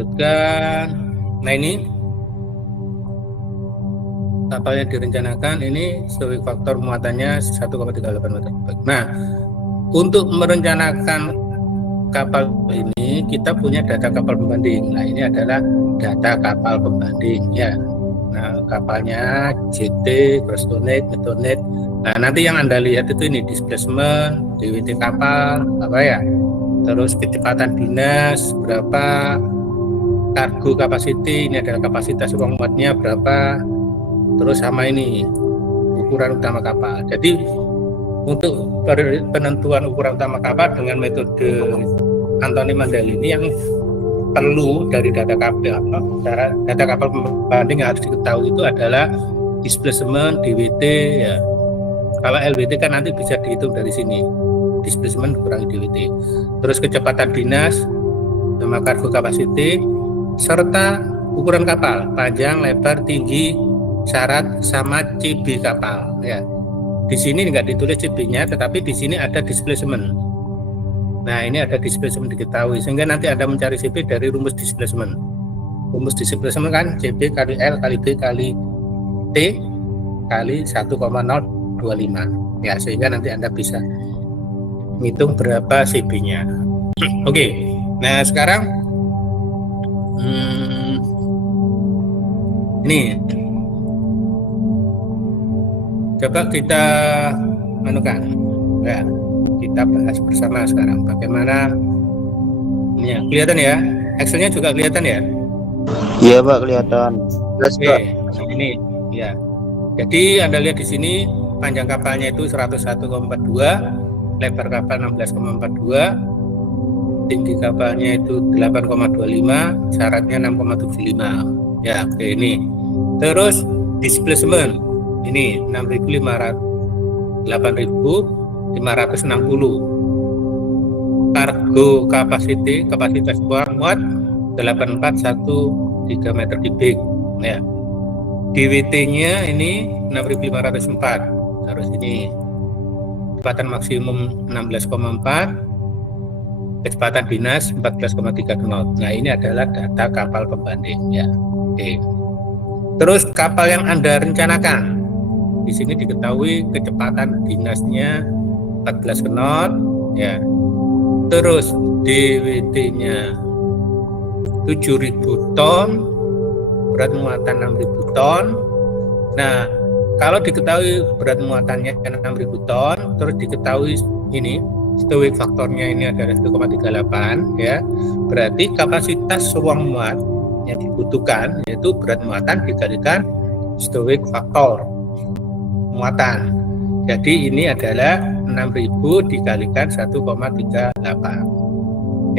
lanjutkan. Nah ini kapal yang direncanakan ini stowage faktor muatannya 1,38 meter. Nah, untuk merencanakan kapal ini kita punya data kapal pembanding. Nah ini adalah data kapal pembanding ya. Nah kapalnya JT, Crosstonate, Metonate. Nah nanti yang Anda lihat itu ini displacement, DWT kapal, apa ya, terus kecepatan dinas berapa, cargo capacity, ini adalah kapasitas ruang muatnya berapa, terus sama ini ukuran utama kapal. Jadi untuk penentuan ukuran utama kapal dengan metode Anthony Mandel ini yang perlu dari data kapal pembanding yang harus diketahui itu adalah displacement, DWT ya. Kalau LWT kan nanti bisa dihitung dari sini, displacement kurangi DWT. Terus kecepatan dinas, sama cargo capacity, serta ukuran kapal, panjang, lebar, tinggi, syarat, sama CB kapal ya. Di sini nggak ditulis CB-nya, tetapi di sini ada displacement. Nah ini ada displacement diketahui, sehingga nanti Anda mencari CB dari rumus displacement. Rumus displacement kan CB kali L kali B kali T kali 1,025 ya, sehingga nanti Anda bisa menghitung berapa CB-nya. Oke, nah sekarang ini coba kita menekan ya, kita bahas bersama sekarang bagaimana ini ya, kelihatan ya, Excel-nya juga kelihatan ya? Iya Pak, kelihatan. Oke, nah ini ya. Jadi Anda lihat di sini panjang kapalnya itu 101,42, lebar kapal 16,42, tinggi kapalnya itu 8,25, syaratnya 6,75. Ya, oke ini. Terus displacement ini 8.560. Cargo capacity, kapasitas muat 8413 meter kubik ya. DWT-nya ini 6.504. Terus ini kecepatan maksimum 16,4, kecepatan dinas 14,3 knot. Nah, ini adalah data kapal pembanding ya. Oke. Terus kapal yang Anda rencanakan, di sini diketahui kecepatan dinasnya 14 knot ya. Terus DWT-nya 7.000 ton, berat muatan 6.000 ton. Nah, kalau diketahui berat muatannya 6.000 ton, terus diketahui ini stowage faktornya ini adalah 1,38 ya, berarti kapasitas ruang muat yang dibutuhkan yaitu berat muatan dikalikan stowage faktor muatan. Jadi ini adalah 6.000 dikalikan 1,38.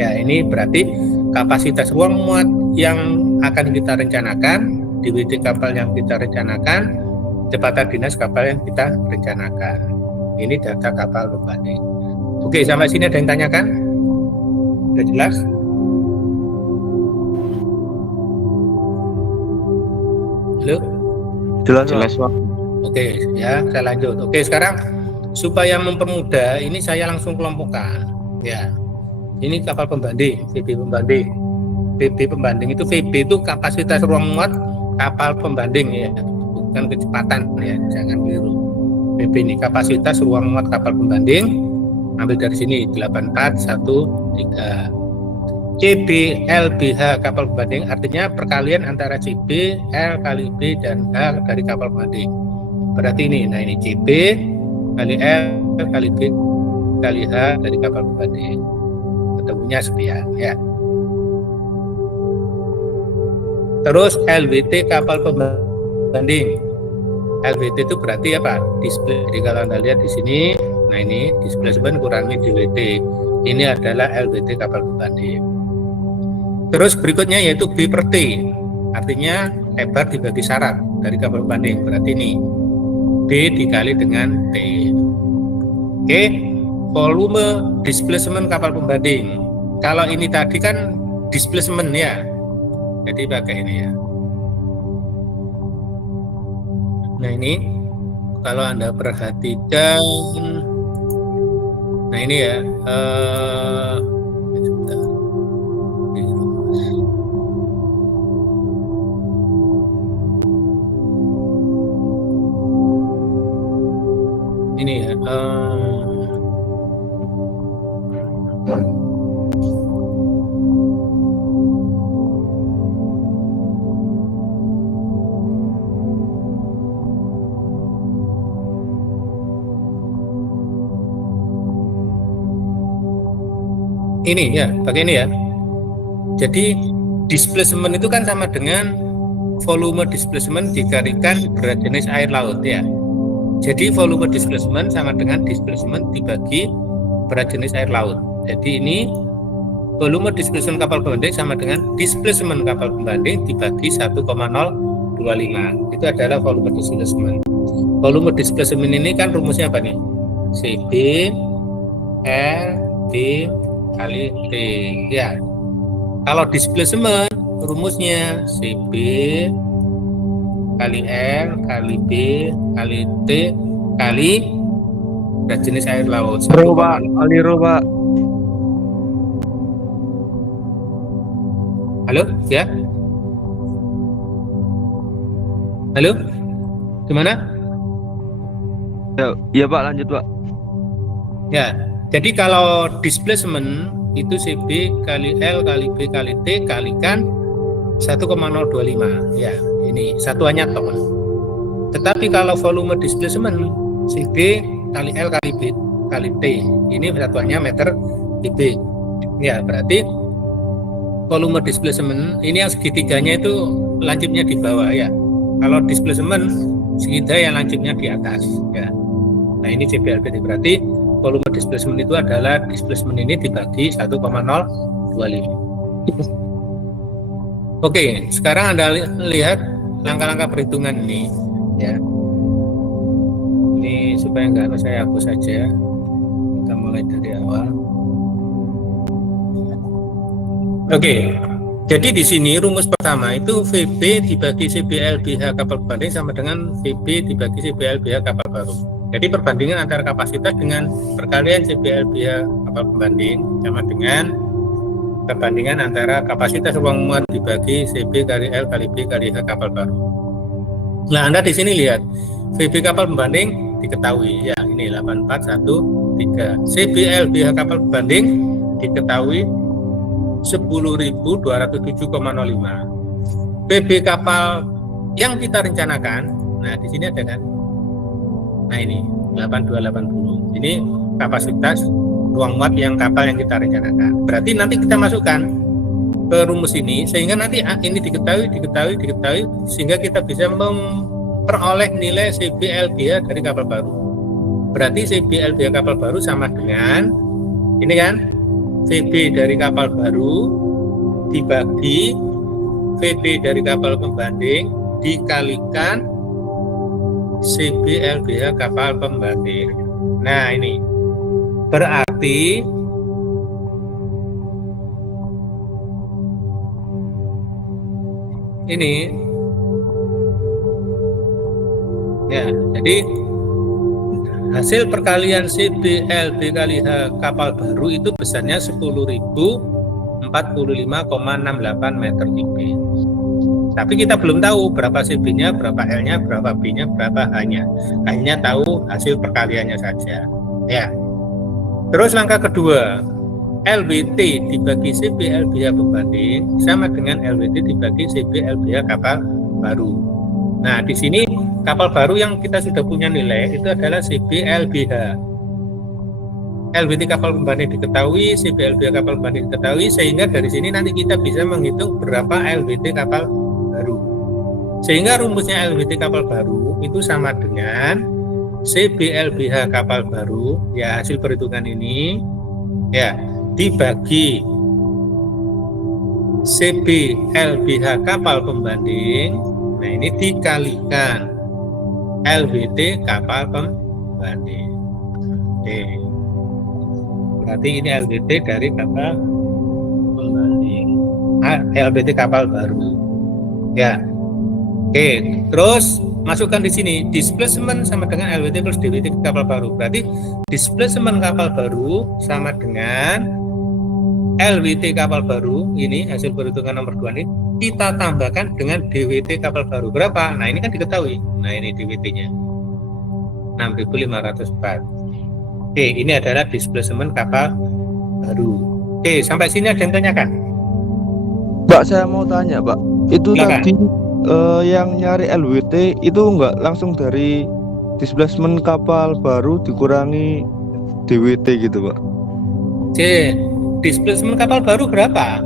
Ya, ini berarti kapasitas ruang muat yang akan kita rencanakan, DWT kapal yang kita rencanakan, kecepatan dinas kapal yang kita rencanakan. Ini data kapal pembanding. Oke, sampai sini ada yang tanyakan? Sudah jelas? Halo? Jelas Pak. Oke, ya saya lanjut. Oke, sekarang supaya mempermudah, ini saya langsung kelompokkan. Ya, ini kapal pembanding, VB pembanding. VB pembanding itu VB itu kapasitas ruang muat kapal pembanding ya, bukan kecepatan ya, jangan keliru. VB ini kapasitas ruang muat kapal pembanding. Ambil dari sini 8413. CB LBH kapal pembanding artinya perkalian antara CB L kali B dan H dari kapal pembanding. Berarti ini, nah ini CB kali L kali B kali H dari kapal pembanding. Ketemunya sekian ya. Terus LWT kapal pembanding. LWT itu berarti apa? Display. Jadi kalau Anda lihat di sini, nah ini displacement kurangi DWT. Ini adalah LWT kapal pembanding. Terus berikutnya yaitu B per T. Artinya lebar dibagi syarat dari kapal pembanding. Berarti ini B dikali dengan T. Oke, volume displacement kapal pembanding. Kalau ini tadi kan displacement ya, jadi pakai ini ya. Nah ini kalau Anda perhatikan, nah ini ya, Ini ya, pakai ini ya. Jadi displacement itu kan sama dengan volume displacement dikalikan berat jenis air laut ya. Jadi volume displacement sama dengan displacement dibagi berat jenis air laut. Jadi ini volume displacement kapal pembanding sama dengan displacement kapal pembanding dibagi 1,025. Itu adalah volume displacement. Volume displacement ini kan rumusnya apa nih? CB L B kali T ya. Kalau displacement rumusnya CB kali L kali B kali T kali berat jenis air laut. Aliro, Pak. Halo ya. Halo, gimana? Ya Pak, lanjut Pak. Ya, jadi kalau displacement itu CB kali L kali B kali T kalikan 1,025 ya, ini satuannya ton. Tetapi kalau volume displacement CB kali L kali B kali T, ini satuannya meter Cb ya, berarti volume displacement ini yang segitiganya itu lancipnya di bawah ya. Kalau displacement segitiga yang lancipnya di atas ya. Nah ini CBLBT, berarti volume displacement itu adalah displacement ini dibagi 1,025. Oke, sekarang Anda lihat langkah-langkah perhitungan ini ya. Ini supaya enggak saya hapus saja. Kita mulai dari awal. Oke. Jadi di sini rumus pertama itu VB dibagi CBLBH kapal pembanding sama dengan VB dibagi CBLBH kapal baru. Jadi perbandingan antara kapasitas dengan perkalian CBLBH kapal pembanding sama dengan perbandingan antara kapasitas ruang muat dibagi CB kali L kali B kali H kapal baru. Nah, Anda di sini lihat VB kapal pembanding diketahui ya, ini 8413. CBLBH kapal pembanding diketahui 10.207,05. PB kapal yang kita rencanakan, nah di sini ada kan, nah ini 8280. Ini kapasitas ruang muat yang kapal yang kita rencanakan. Berarti nanti kita masukkan ke rumus ini sehingga nanti ini diketahui sehingga kita bisa memperoleh nilai CBLBH dari kapal baru. Berarti CBLBH kapal baru sama dengan ini kan, VB dari kapal baru dibagi VB dari kapal pembanding dikalikan CBLBH kapal pembanding. Nah ini berarti ini ya, jadi hasil perkalian CBLB kali H kapal baru itu besarnya 10.045,68 meter Cb. Tapi kita belum tahu berapa CB-nya, berapa L-nya, berapa B-nya, berapa H-nya. Hanya tahu hasil perkaliannya saja. Ya. Terus langkah kedua, LBT dibagi CBLBH pembanding sama dengan LBT dibagi CBLBH kapal baru. Nah, di sini kapal baru yang kita sudah punya nilai itu adalah CBLBH. LBT kapal pembanding diketahui, CBLBH kapal pembanding diketahui, sehingga dari sini nanti kita bisa menghitung berapa LBT kapal baru. Sehingga rumusnya LBT kapal baru itu sama dengan CBLBH kapal baru, ya hasil perhitungan ini ya dibagi CBLBH kapal pembanding. Nah ini dikalikan LBT kapal pembanding. Oke. Berarti ini LBT dari kapal pembanding. LBT kapal baru. Ya. Oke. Terus masukkan di sini displacement sama dengan LBT plus DBT kapal baru. Berarti displacement kapal baru sama dengan LWT kapal baru, ini hasil perhitungan nomor 2 ini kita tambahkan dengan DWT kapal baru. Berapa? Nah ini kan diketahui. Nah ini DWT-nya 6.504. Oke, ini adalah displacement kapal baru. Oke, sampai sini ada yang tanyakan? Pak, saya mau tanya, Pak. Itu Silakan. tadi yang nyari LWT itu nggak langsung dari displacement kapal baru dikurangi DWT gitu, Pak? Oke, displacement kapal baru berapa?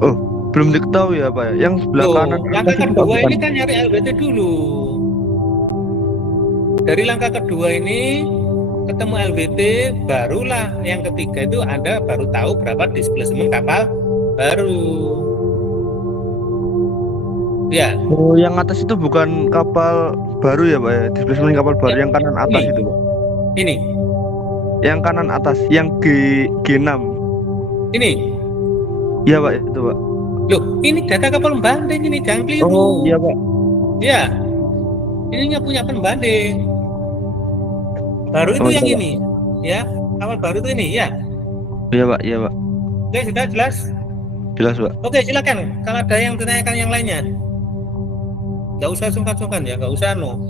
Oh, belum diketahui ya, Pak, ya. Yang sebelah kanan Loh, langkah atas itu, Pak, kedua bukan? ini kan nyari LBT dulu. Dari langkah kedua ini ketemu LBT, barulah yang ketiga itu Anda baru tahu berapa displacement kapal baru. Ya, Oh, yang atas itu bukan kapal baru ya, Pak, ya? Displacement kapal baru ya, yang kanan atas ini, itu, Pak. ini, Yang kanan atas, yang G6. ini. Iya, Pak, itu, Pak. Loh, ini data kapal pembanding ini, jangan Oh, keliru. iya, Pak. Ya, ininya punya pembanding. Baru itu Oh, iya, yang Pak. ini, ya. Kapal baru itu ini, ya. Iya, Pak. Iya, Pak. Oke, sudah jelas. Jelas, Pak. Oke, silakan. Kalau ada yang ditanyakan yang lainnya, nggak usah sungkan-sungkan ya, nggak usah no.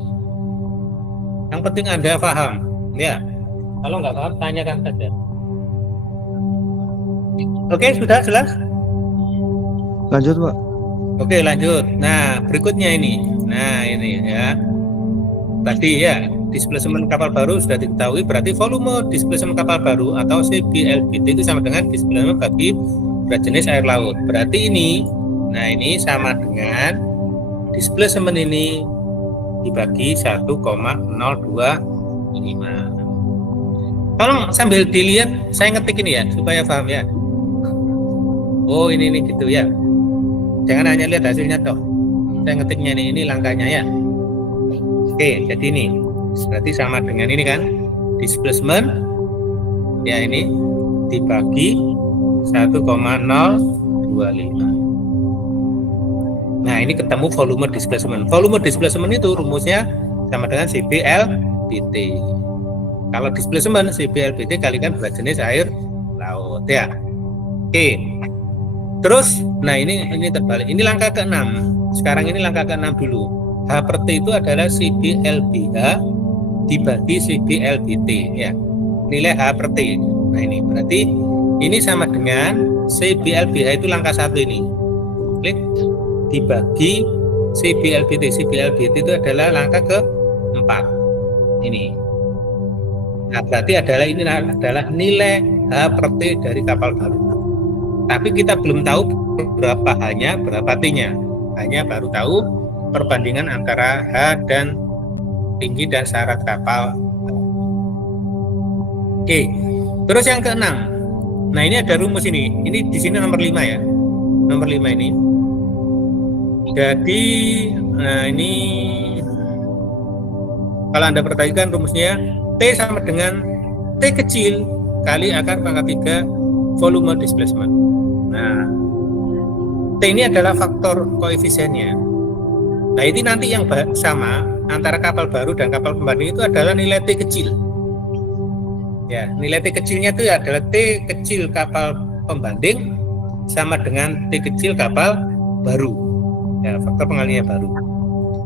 Yang penting Anda paham, ya. Kalau nggak paham, tanyakan saja. Oke, sudah jelas? Lanjut, Pak. Oke, lanjut. Nah, berikutnya ini. Nah, ini ya. Tadi ya, displacement kapal baru sudah diketahui, berarti volume displacement kapal baru atau CBLPT itu sama dengan displacement bagi berat jenis air laut. Berarti ini, nah ini sama dengan displacement ini dibagi 1,025. Tolong sambil dilihat, saya ngetik ini ya, supaya paham ya. Oh ini gitu ya. Jangan hanya lihat hasilnya toh. Saya ngetiknya ini langkahnya ya. Oke, jadi ini berarti sama dengan ini kan, displacement ya ini dibagi 1,025. Nah ini ketemu volume displacement. Volume displacement itu rumusnya sama dengan CBLBT. Kalau displacement CBLBT kalikan berat jenis air laut ya. Oke. Terus, nah ini terbalik. Ini langkah ke-6. Sekarang ini langkah ke-6 dulu. H per T itu adalah CBLBH dibagi CBLBT ya. Nilai H per T. Nah ini berarti ini sama dengan CBLBH itu langkah 1 ini. Klik dibagi CBLBT. CBLBT itu adalah langkah ke-4. Ini. Nah, berarti ini adalah nilai H per T dari kapal baru. Tapi kita belum tahu berapa H-nya, berapa T-nya. Hanya baru tahu perbandingan antara H dan tinggi dan syarat kapal. Oke, terus yang ke-6. Nah ini ada rumus ini. Ini di sini nomor 5 ya. Nomor 5 ini. Jadi, nah ini kalau Anda perhatikan rumusnya T sama dengan T kecil kali akar pangkat 3 volume displacement. Nah, T ini adalah faktor koefisiennya. Nah, ini nanti yang sama antara kapal baru dan kapal pembanding itu adalah nilai T kecil. Ya, nilai T kecilnya itu adalah T kecil kapal pembanding sama dengan T kecil kapal baru. Ya, faktor pengalinya baru.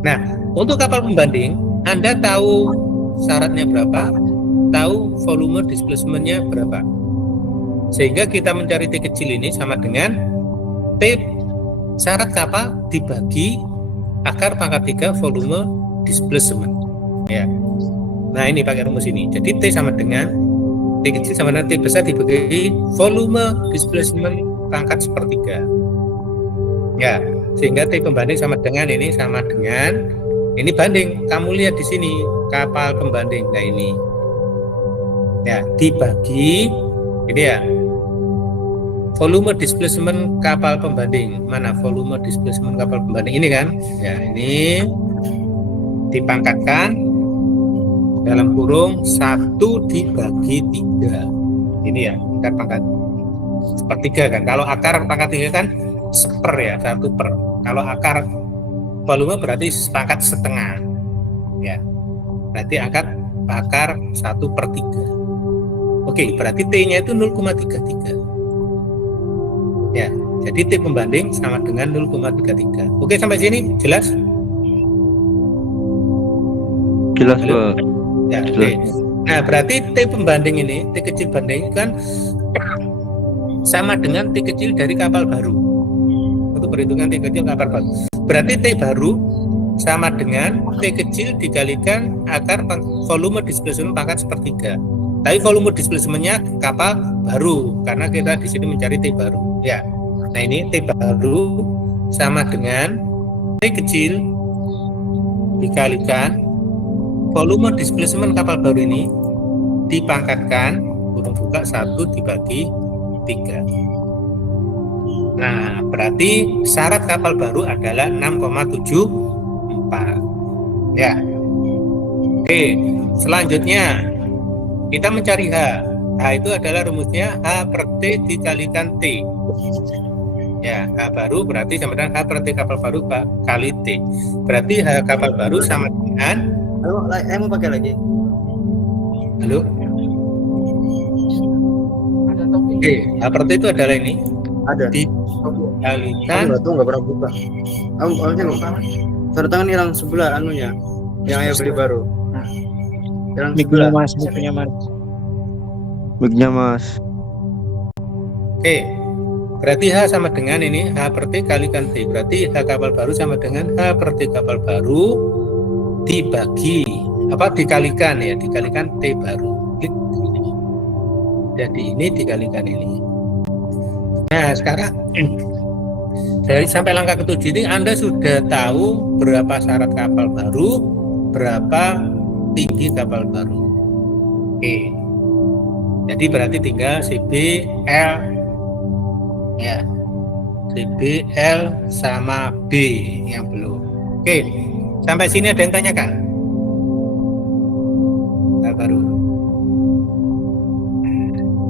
Nah, untuk kapal pembanding, Anda tahu syaratnya berapa, tahu volume displacement-nya berapa. Sehingga kita mencari T kecil ini sama dengan T syarat kapal dibagi akar pangkat 3 volume displacement. Ya. Nah ini pakai rumus ini. Jadi T sama dengan T kecil sama dengan T besar dibagi volume displacement pangkat 1/3. Ya. Sehingga T pembanding sama dengan ini ini banding. Kamu lihat di sini kapal pembanding. Nah ini. Ya dibagi ini ya. Volume displacement kapal pembanding. Mana volume displacement kapal pembanding ini kan? Ya, ini dipangkatkan dalam kurung 1 dibagi 3. Ini ya, akar pangkat 1/3 kan. Kalau akar pangkat 3 kan 1/4 ya, 1/4. Kalau akar volume berarti pangkat 1/2. Ya. Berarti akar 1/3. Oke, berarti T-nya itu 0,33. Ya, jadi T pembanding sama dengan 0,33. Oke, sampai sini jelas? Jelas, Halo? Pak. Ya, Jelas. oke. Nah, berarti T pembanding ini, T kecil banding kan sama dengan T kecil dari kapal baru. Untuk perhitungan T kecil kapal baru. Berarti T baru sama dengan T kecil dikalikan akar volume displacement pangkat sepertiga. Tapi volume displacementnya kapal baru karena kita di sini mencari T baru. Ya. Nah, ini T baru sama dengan T kecil dikalikan volume displacement kapal baru ini dipangkatkan kurung buka 1 dibagi 3. Nah, berarti syarat kapal baru adalah 6,74. Ya. Oke, selanjutnya kita mencari H. H itu adalah rumusnya H per T dikalikan T. Ya, H baru berarti sama dengan H per T kapal baru kali T. Berarti H kapal baru sama dengan mau pakai lagi. Halo? Oke, H per T itu adalah ini. Ada. Dikalikan. Nggak pernah buka. Tanda tangan yang sebelah anunya, yang ayah beli baru. Yang sebelah. Mic-nya Mas. Oke, berarti H sama dengan ini H per T kalikan T. Berarti H kapal baru sama dengan H per T kapal baru dibagi dikalikan ya, dikalikan T baru. Jadi ini dikalikan ini. Nah, sekarang dari sampai langkah ke-7 ini Anda sudah tahu berapa syarat kapal baru, berapa tinggi kapal baru. Oke. Jadi berarti tinggal CBL ya. CBL sama B yang belum. Oke. Sampai sini ada yang tanyakan? Baru.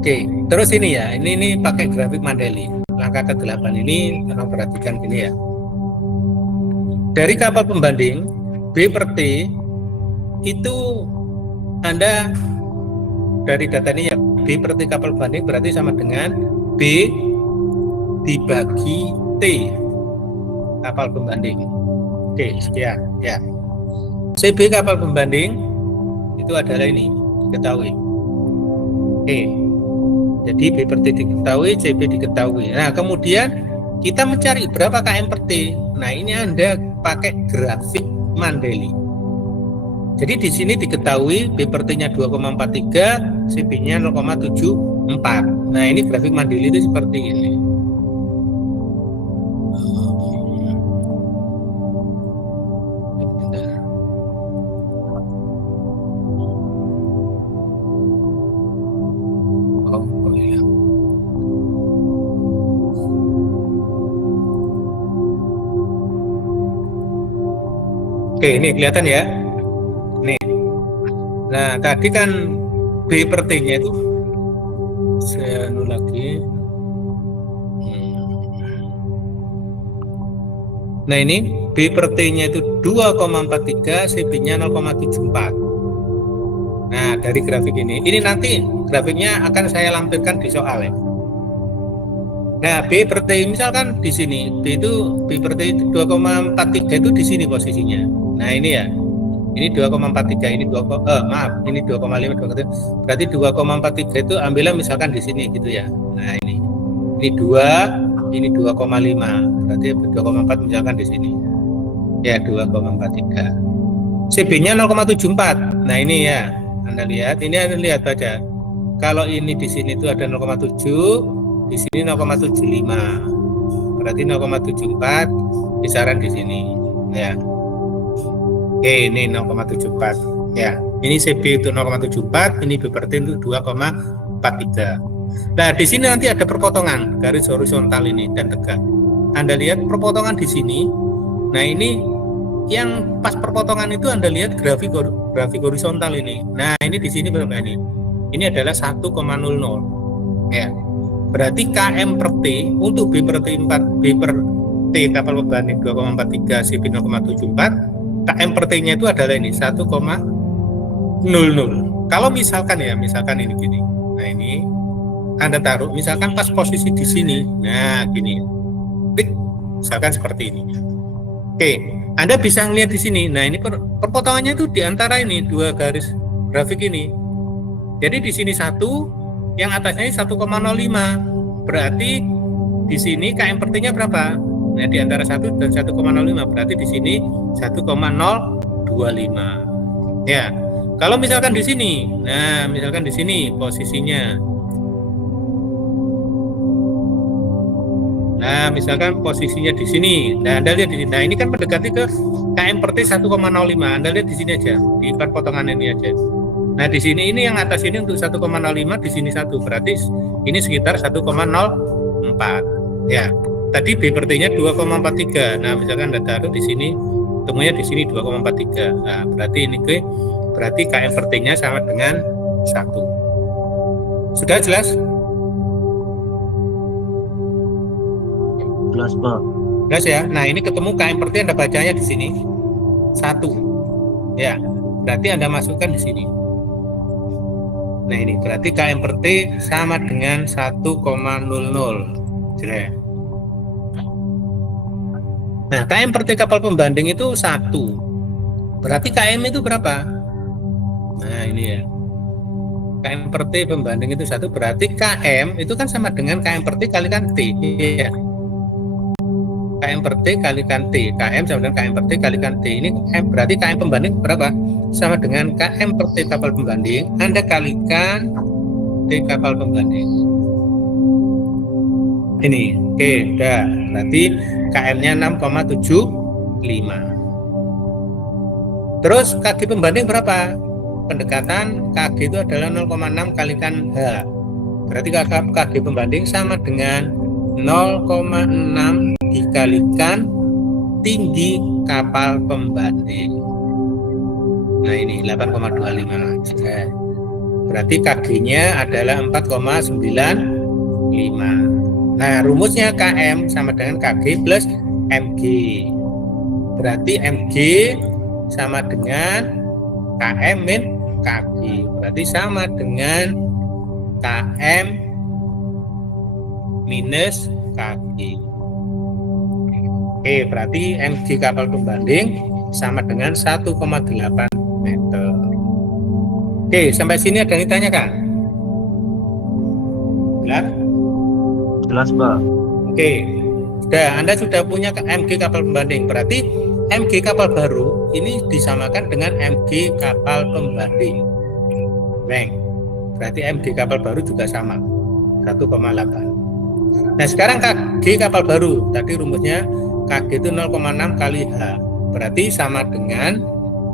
Oke, terus ini ya. Ini pakai grafik Mandeli. Langkah ke-8 ini tolong perhatikan gini ya. Dari kapal pembanding B per T itu Anda dari data ini ya, B per T kapal banding berarti sama dengan B dibagi T kapal pembanding. Oke, sekian ya. CB kapal pembanding itu adalah ini, diketahui. Oke. Jadi B per T diketahui, CB diketahui. Nah, kemudian kita mencari berapa km per T. Nah, ini Anda pakai grafik Mandeli. Jadi di sini diketahui B per T-nya 2,43, CB-nya 0,74. Nah, ini grafik Mandeli itu seperti ini. Oke, ini kelihatan ya. Nih. Nah, tadi kan B per T-nya itu saya lagi. Nah, ini B per T-nya itu 2,43, CB-nya 0,74. Nah, dari grafik ini nanti grafiknya akan saya lampirkan di soal ya. Nah, B per T misalkan di sini, B per T 2,43 itu di sini posisinya. Nah, ini ya. Ini 2,43, ini 2,5, 2,3. Berarti 2,43 itu ambillah misalkan di sini gitu ya. Nah, ini 2, ini 2,5. Berarti 2,4 misalkan di sini. Ya, 2,43. CB-nya 0,74. Nah, ini ya. Anda lihat, ini Anda lihat baca. Kalau ini di sini itu ada 0,7, di sini 0,75. Berarti 0,74 kisaran di sini. Ya. Oke, ini 0,74 ya. Ini CB itu 0,74, ini B per T itu 2,43. Nah, di sini nanti ada perpotongan garis horizontal ini dan tegak. Anda lihat perpotongan di sini. Nah, ini yang pas perpotongan itu Anda lihat grafik horizontal ini. Nah, ini di sini berapa ini? Ini adalah 1,00 ya. Berarti km per T untuk B per T 4, B per T kapal pembanding 2,43, CB 0,74. KM per T-nya itu adalah ini 1,00. Kalau misalkan ini gini. Nah, ini Anda taruh misalkan pas posisi di sini. Nah, gini. Misalkan seperti ini. Oke, Anda bisa melihat di sini. Nah, ini perpotongannya itu di antara ini dua garis grafik ini. Jadi di sini 1, yang atasnya 1,05. Berarti di sini KM per T-nya berapa? Nah, di antara 1 dan 1,05, berarti di sini 1,025. Ya. Kalau misalkan di sini, nah misalkan di sini posisinya. Nah, misalkan posisinya di sini. Nah, Anda lihat di sini. Nah, ini kan mendekati ke KM per T 1,05. Anda lihat di sini aja, di part potongan ini aja. Nah, di sini ini yang atas ini untuk 1,05, di sini 1. Berarti ini sekitar 1,04. Ya. Tadi B per T-nya 2,43. Nah, misalkan Anda taruh di sini, temunya di sini 2,43. Nah, berarti KM per T-nya sama dengan 1. Sudah jelas? Jelas, Pak. Jelas ya. Nah, ini ketemu KM per T, Anda bacanya di sini 1. Ya, berarti Anda masukkan di sini. Nah, ini berarti KM per T sama dengan 1,00. Jelas. Nah, KM per T kapal pembanding itu 1. Berarti KM itu berapa? Nah, ini ya. KM per T pembanding itu 1, berarti KM itu kan sama dengan KM per T kalikan T. Ya. KM per T kalikan T. KM sama dengan KM per T kalikan T. Ini berarti KM pembanding berapa? Sama dengan KM per T kapal pembanding, Anda kalikan T kapal pembanding. Ini, oke, udah. Berarti KM-nya 6,75. Terus KG pembanding berapa? Pendekatan KG itu adalah 0,6 kalikan H. Berarti KG pembanding sama dengan 0,6 dikalikan tinggi kapal pembanding. Nah, ini 8,25. Berarti KG-nya adalah 4,95. Nah, rumusnya KM sama dengan KG plus MG. Berarti MG sama dengan KM min KG. Berarti sama dengan KM minus KG. Oke, berarti MG kapal pembanding sama dengan 1,8 meter. Oke, sampai sini ada yang ditanyakan? Jelas? Jelas, Pak. Oke, Anda sudah punya MG kapal pembanding. Berarti MG kapal baru ini disamakan dengan MG kapal pembanding. Baik, berarti MG kapal baru juga sama 1,8. Nah, sekarang KG kapal baru. Tadi rumusnya KG itu 0,6 kali H. Berarti sama dengan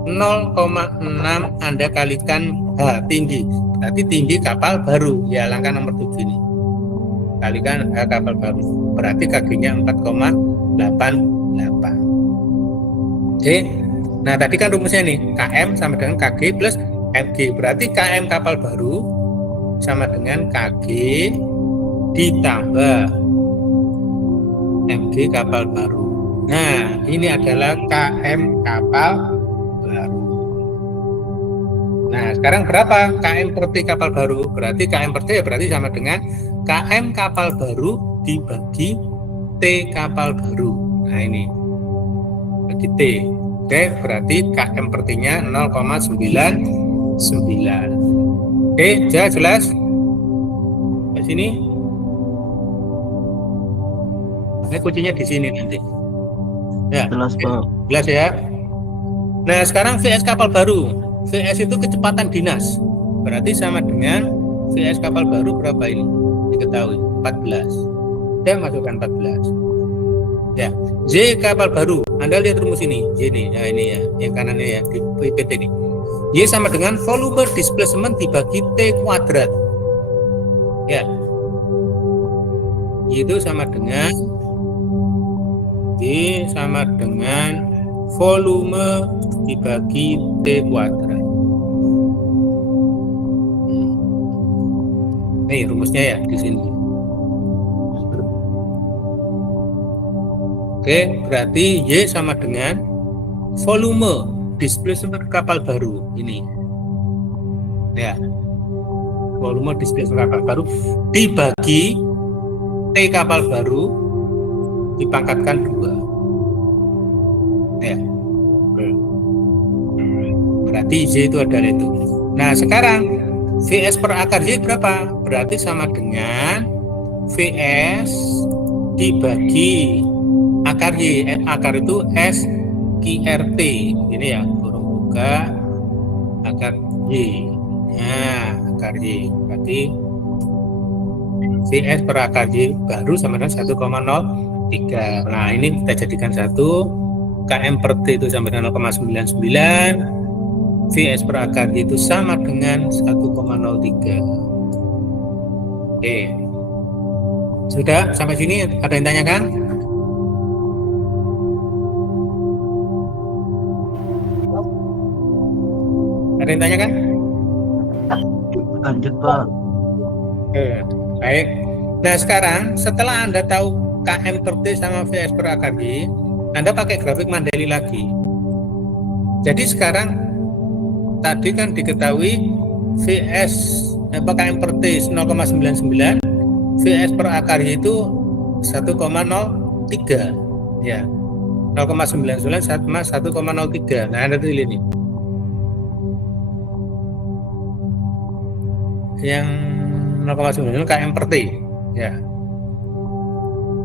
0,6 Anda kalikan H tinggi. Berarti tinggi kapal baru. Ya, langkah nomor 7 ini. Kalikan H kapal baru. Berarti KG-nya 4,88. Oke. Nah, tadi kan rumusnya nih, KM sama dengan KG plus MG. Berarti KM kapal baru sama dengan KG ditambah MG kapal baru. Nah, ini adalah KM kapal baru. Nah, sekarang berapa KM per T kapal baru? Berarti KM per T ya berarti sama dengan KM kapal baru dibagi T kapal baru. Nah, ini bagi T. Oke, berarti KM per T-nya 0,99. Oke, jelas? Di sini. Ini kuncinya di sini nanti. Ya, Jelas, Pak. jelas ya. Nah, sekarang VS kapal baru. VS itu kecepatan dinas. Berarti sama dengan VS kapal baru berapa ini? Diketahui 14. Saya masukkan 14. Ya, Z kapal baru. Anda lihat rumus ini. Y ini, ya ini ya, yang kanan ini ya di PPT ini. Y sama dengan volume displacement dibagi T kuadrat. Ya. Y itu sama dengan Y sama dengan volume dibagi T kuadrat. Nih rumusnya ya di sini. Oke, berarti Y sama dengan volume displacement kapal baru ini. Ya. Volume displacement kapal baru dibagi T kapal baru dipangkatkan 2. Ya. Berarti Z itu adalah itu. Nah, sekarang VS per akar Y berapa? Berarti sama dengan VS dibagi akar Y. Akar itu S QRT. Ini ya, kurung buka akar Y. Nah, akar Y. Berarti VS per akar Y baru sama dengan 1,03. Nah, ini kita jadikan 1. KM per T itu sama dengan 0,99. VS per akar Y itu sama dengan 1,03. Oke. Sudah sampai sini, ada yang tanyakan? Ada yang tanyakan? Lanjut Pak. Oke, baik. Nah sekarang setelah Anda tahu KM per T sama VS per akar Y, Anda pakai grafik Mandeli lagi. Jadi sekarang tadi kan diketahui VS KM per T 0,99, VS per akar Y itu 1,03 ya, 0,99 sama 1,03. Nah Anda pilih ini yang 0,9 KM per T ya.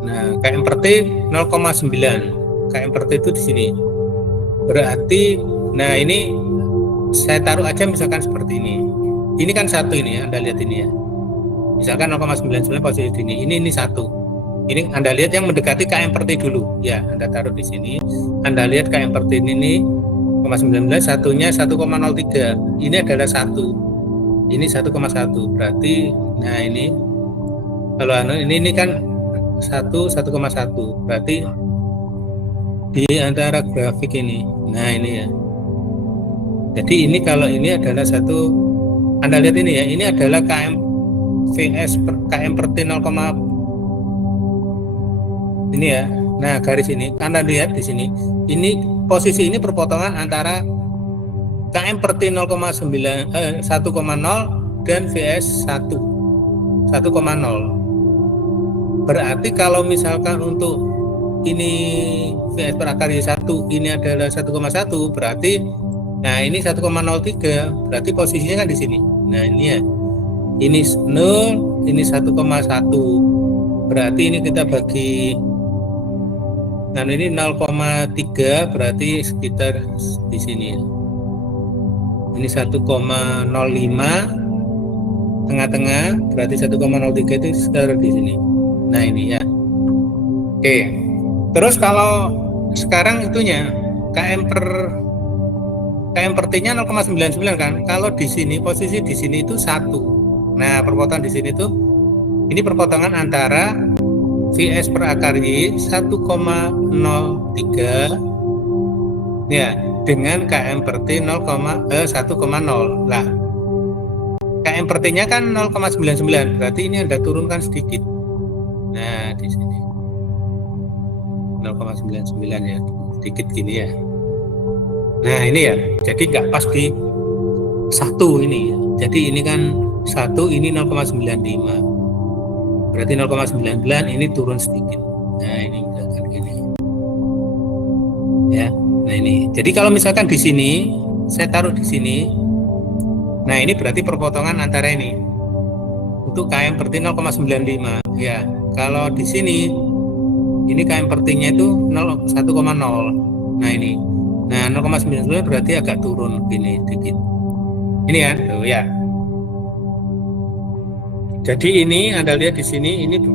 Nah KM per T 0,9, KM per T itu di sini. Berarti nah ini saya taruh aja misalkan seperti ini. Ini kan satu ini ya, Anda lihat ini ya. Misalkan 0,99 posisi ini. Ini satu. Ini Anda lihat yang mendekati KM per T dulu. Ya, Anda taruh di sini. Anda lihat KM per T ini 0,19, satunya 1,03. Ini adalah 1. Ini 1,1. Berarti nah ini kalau ini kan 1,1. Berarti di antara grafik ini. Nah, ini ya. Jadi ini kalau ini adalah satu, Anda lihat ini ya, ini adalah KM VS per KM per T 0, ini ya. Nah, garis ini Anda lihat di sini. Ini posisi ini perpotongan antara KM per T 1,0 dan VS 1,0. Berarti kalau misalkan untuk ini VS per akar Y1 ini adalah 1,1, berarti nah ini 1,03, berarti posisinya kan di sini. Nah, ini ya. Ini 0, ini 1,1. Berarti ini kita bagi, nah ini 0,3 berarti sekitar di sini. Ini 1,05 tengah-tengah, berarti 1,03 itu sekitar di sini. Nah, ini ya. Oke. Terus kalau sekarang itunya KM per T-nya 0,99 kan. Kalau di sini posisi di sini itu 1. Nah, perpotongan di sini tuh ini perpotongan antara VS per akar Y 1,03 ya dengan KM per T 1,0. Lah, KM per T-nya kan 0,99, berarti ini Anda turunkan sedikit. Nah, di sini 0,99 ya, sedikit gini ya. Nah, ini ya, jadi nggak pas di 1 ini. Jadi ini kan 1, ini 0,95. Berarti 0,99 ini turun sedikit. Nah, ini misalkan gini. Ya. Nah, ini. Jadi kalau misalkan di sini saya taruh di sini. Nah, ini berarti perpotongan antara ini. Untuk KM per T 0,95. Ya. Kalau di sini ini KM per T-nya itu 1,0. Nah, ini. Nah, 0,99 berarti agak turun gini dikit. Ini kan, tuh ya. Jadi ini Anda lihat di sini, ini 1,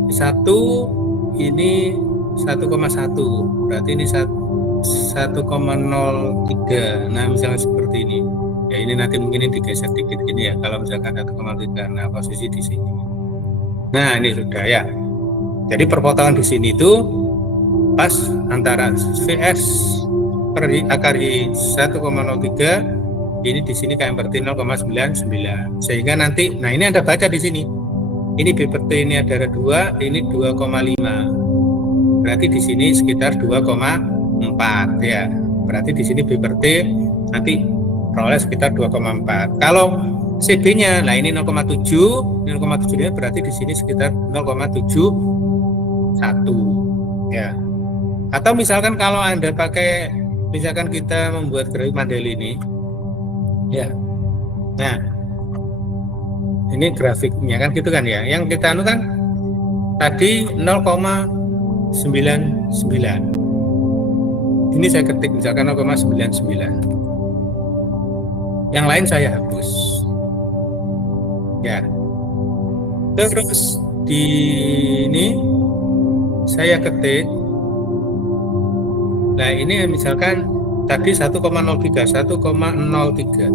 ini 1,1. Berarti ini 1,03. Nah, misalnya seperti ini. Ya, ini nanti mungkin ini digeser dikit gini ya. Kalau misalkan 1,3, nah posisi di sini. Nah, ini sudah ya. Jadi perpotongan di sini itu pas antara VS per akar Y 1,03, ini di sini KM per T 0,99, sehingga nanti, nah ini Anda baca di sini, ini B per T ini adalah 2, ini 2,5, berarti di sini sekitar 2,4 ya, berarti di sini B per T nanti peroleh sekitar 2,4. Kalau CB-nya, nah ini 0,7, ini 0,7 ini berarti di sini sekitar 0,71 ya. Atau misalkan kalau Anda pakai, misalkan kita membuat grafik Mandeli ini ya. Nah, Ini grafiknya kan gitu kan ya. Yang kita anu kan tadi 0,99. Ini saya ketik misalkan 0,99. Yang lain saya hapus. Ya. Terus di ini saya ketik. Nah, ini misalkan tadi 1,03, 1,03.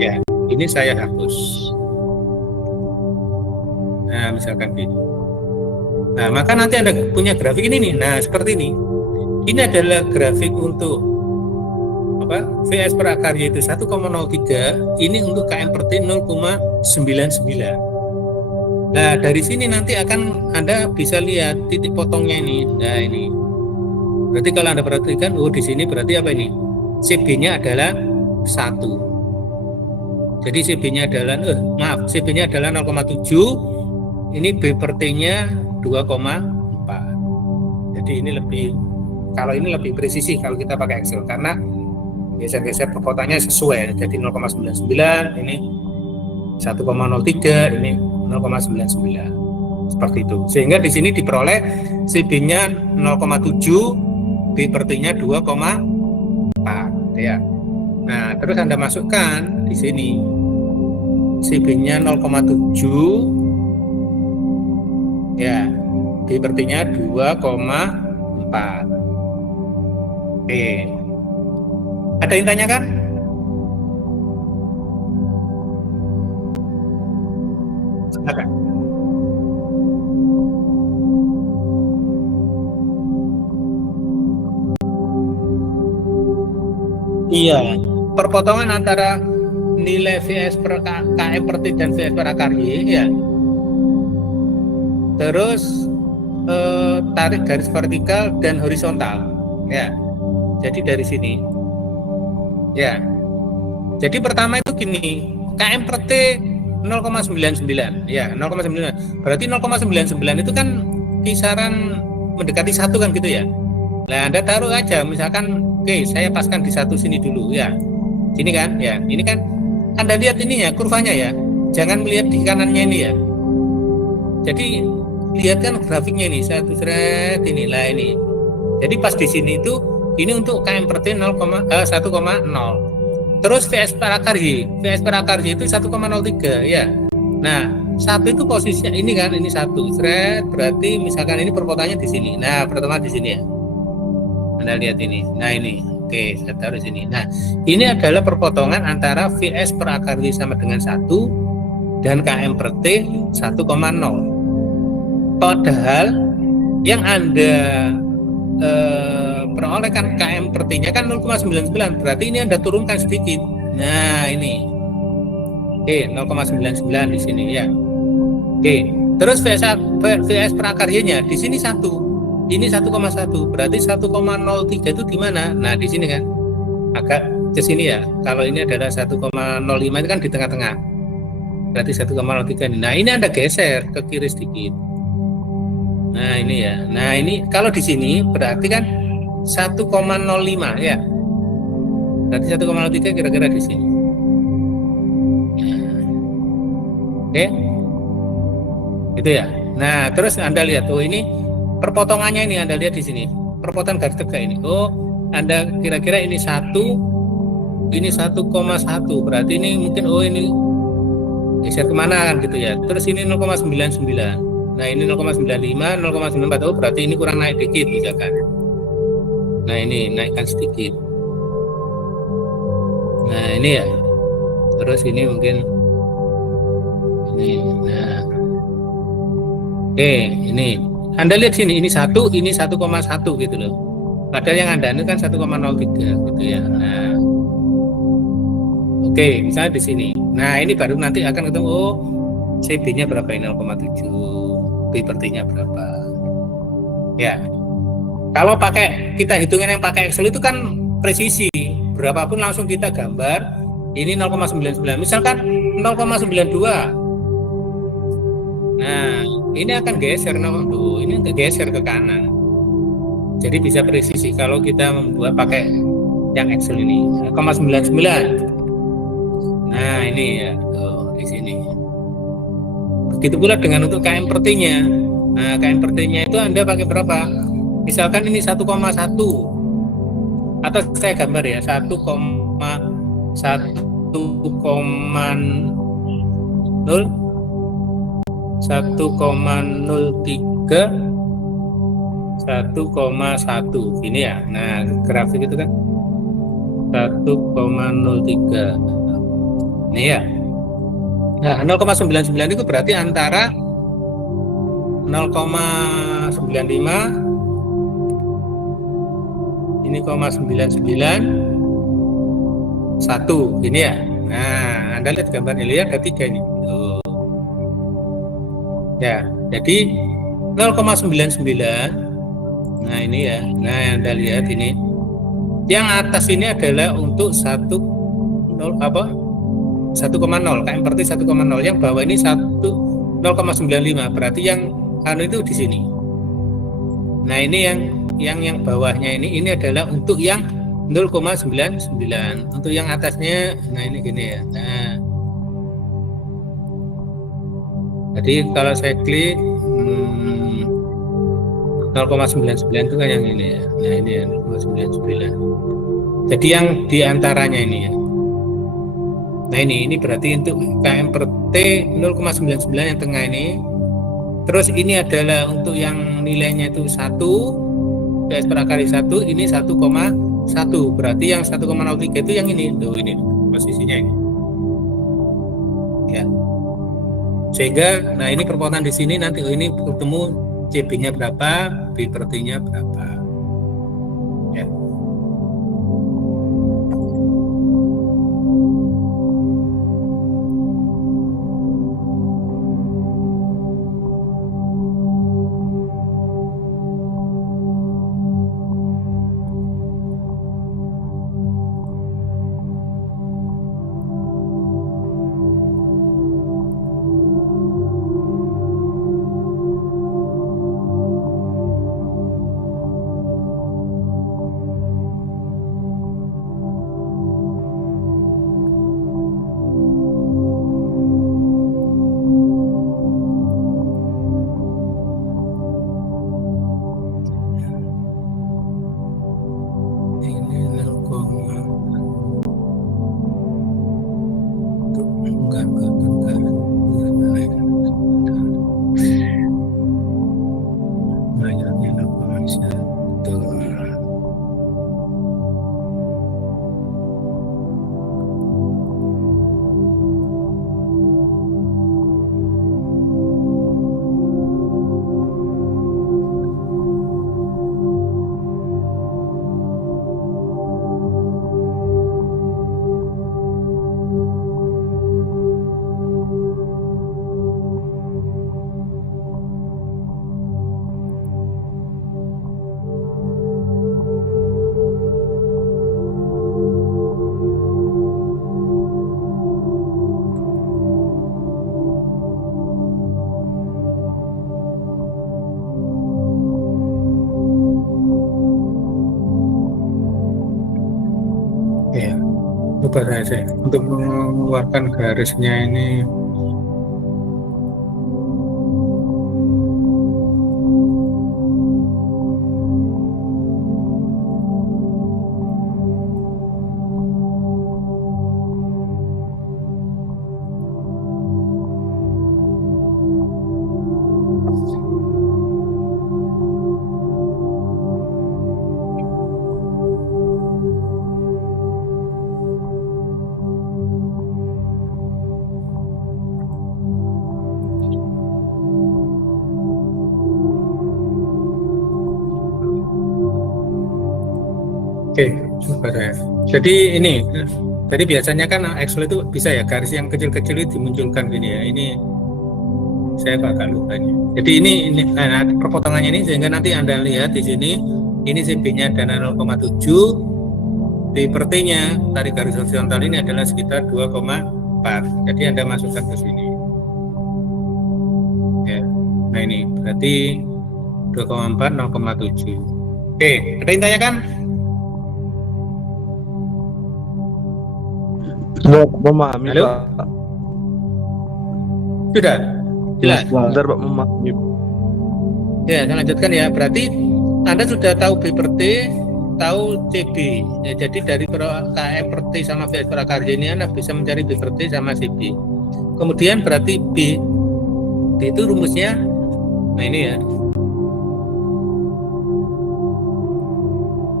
Ya, ini saya hapus. Nah, misalkan gitu. Nah, maka nanti Anda punya grafik ini nih. Nah, seperti ini. Ini adalah grafik untuk VS per akarnya itu 1,03, ini untuk KM per T 0,99. Nah, dari sini nanti akan Anda bisa lihat titik potongnya ini. Nah, ini. Berarti kalau Anda perhatikan, di sini berarti apa ini? CB-nya adalah 1. Jadi CB-nya adalah CB-nya adalah 0,7. Ini B per T-nya 2,4. Jadi ini lebih presisi kalau kita pakai Excel karena geser-geser perpotongnya sesuai. Jadi 0,99, ini 1,03, ini 0,99. Seperti itu. Sehingga di sini diperoleh CB-nya 0,7, B per T-nya 2,4 ya. Nah, terus Anda masukkan di sini CB-nya 0,7 ya, B per T-nya 2,4. Oke. Ada yang tanyakan? Silakan. Iya, perpotongan antara nilai VS per KM per T dan VS per akar Y ya. Terus tarik garis vertikal dan horizontal ya. Jadi dari sini ya. Jadi pertama itu gini, KM per T 0,99 ya, 0,99. Berarti 0,99 itu kan kisaran mendekati 1 kan gitu ya. Nah, Anda taruh aja misalkan saya paskan di satu sini dulu ya. Sini kan ya. Ini kan Anda lihat ini ya kurvanya ya. Jangan melihat di kanannya ini ya. Jadi lihat kan grafiknya ini satu thread ini lah ini. Jadi pas di sini itu ini untuk KM per T 1,0. Terus VS per akar Y. VS per akar Y itu 1,03 ya. Nah, satu itu posisinya ini kan, ini satu thread berarti misalkan ini perpotongannya di sini. Nah, pertama di sini ya. Anda lihat ini. Nah, ini. Oke, saya taruh di sini. Nah, ini adalah perpotongan antara VS per akar Y sama dengan 1 dan KM per T 1,0. Padahal yang Anda perolehkan KM per T-nya kan 0,99, berarti ini Anda turunkan sedikit. Nah, ini. Oke, 0,99 di sini ya. Oke, terus VS per akar Y-nya di sini 1. Ini 1,1, berarti 1,03 itu di mana? Nah, di sini kan. Agak ke sini ya. Kalau ini adalah 1,05 itu kan di tengah-tengah. Berarti 1,03 ini. Nah, ini Anda geser ke kiri sedikit. Nah, ini ya. Nah, ini kalau di sini berarti kan 1,05 ya. Berarti 1,03 kira-kira di sini. Oke. Itu ya. Nah, terus Anda lihat ini perpotongannya ini Anda lihat di sini. Perpotongan garis tegak ini. Anda kira-kira ini 1, ini 1,1. Berarti ini mungkin ini geser kemana kan gitu ya. Terus ini 0,99. Nah, ini 0,95, 0,94. Berarti ini kurang naik dikit misalkan. Nah, ini naikkan sedikit. Nah, ini ya. Terus ini mungkin ini. Nah. Oke, ini. Anda lihat sini, ini 1, ini 1,1 gitu loh. Padahal yang Anda ini kan 1,03 gitu ya. Nah. Oke, misalnya di sini. Nah, ini baru nanti akan ketemu CB-nya berapa ini 0,7, B per T-nya berapa. Ya. Kalau kita hitungan yang pakai Excel itu kan presisi. Berapapun langsung kita gambar. Ini 0,99. Misalkan 0,92. Nah, ini akan geser ini geser ke kanan. Jadi bisa presisi kalau kita membuat pakai yang Excel ini 0,99. Nah, ini ya tuh di sini. Begitu pula dengan untuk KM per T-nya. Nah, KM per T-nya itu Anda pakai berapa? Misalkan ini 1,1 atau saya gambar ya 1,01 ini ya. Nah, grafik itu kan 1,03 ini ya. Nah, 0,99 itu berarti antara 0,95 ini 0,991 ini ya. Nah, Anda lihat gambarnya, lihat ada 3 ini. Tuh. Ya, jadi 0,99. Nah, ini ya. Nah, Anda lihat ini. Yang atas ini adalah untuk 1,0 KM per T 1,0. Yang bawah ini 0,95. Berarti yang anu itu di sini. Nah, ini yang bawahnya ini adalah untuk yang 0,99. Untuk yang atasnya, nah ini gini ya. Nah, jadi kalau saya klik 0,99 itu kan yang ini ya. Nah, ini ya 0,99. Jadi yang diantaranya ini ya. Nah, ini berarti untuk KM per T 0,99 yang tengah ini. Terus ini adalah untuk yang nilainya itu 1 PS per akar 1, ini 1,1. Berarti yang 1,03 itu yang ini. Tuh, ini posisinya ini. Ya. Sehingga nah ini perputaran di sini nanti ini ketemu CB-nya berapa, B per T-nya berapa. Ya. Ya, lupa saya untuk mengeluarkan garisnya ini. Oke, coba saya. Jadi ini, tadi biasanya kan Excel itu bisa ya garis yang kecil-kecil itu dimunculkan gini ya. Ini saya agak lupa ini. Jadi ini nah, perpotongannya ini sehingga nanti Anda lihat di sini ini CB-nya ada 0,7, B per T-nya tarik garis horizontal ini adalah sekitar 2,4. Jadi Anda masukkan ke sini. Ya. Nah ini berarti 2,4 0,7. Oke, ada yang tanyakan? Sudah memahami, Halo? Pak. Sudah. Jelas? Bentar Pak, memahami. Ya, saya lanjutkan ya. Berarti Anda sudah tahu B per T, tahu CB. Ya, jadi dari KE per T sama VS Prakarya ini Anda bisa mencari B per T sama CB. Kemudian berarti B itu rumusnya, nah ini ya.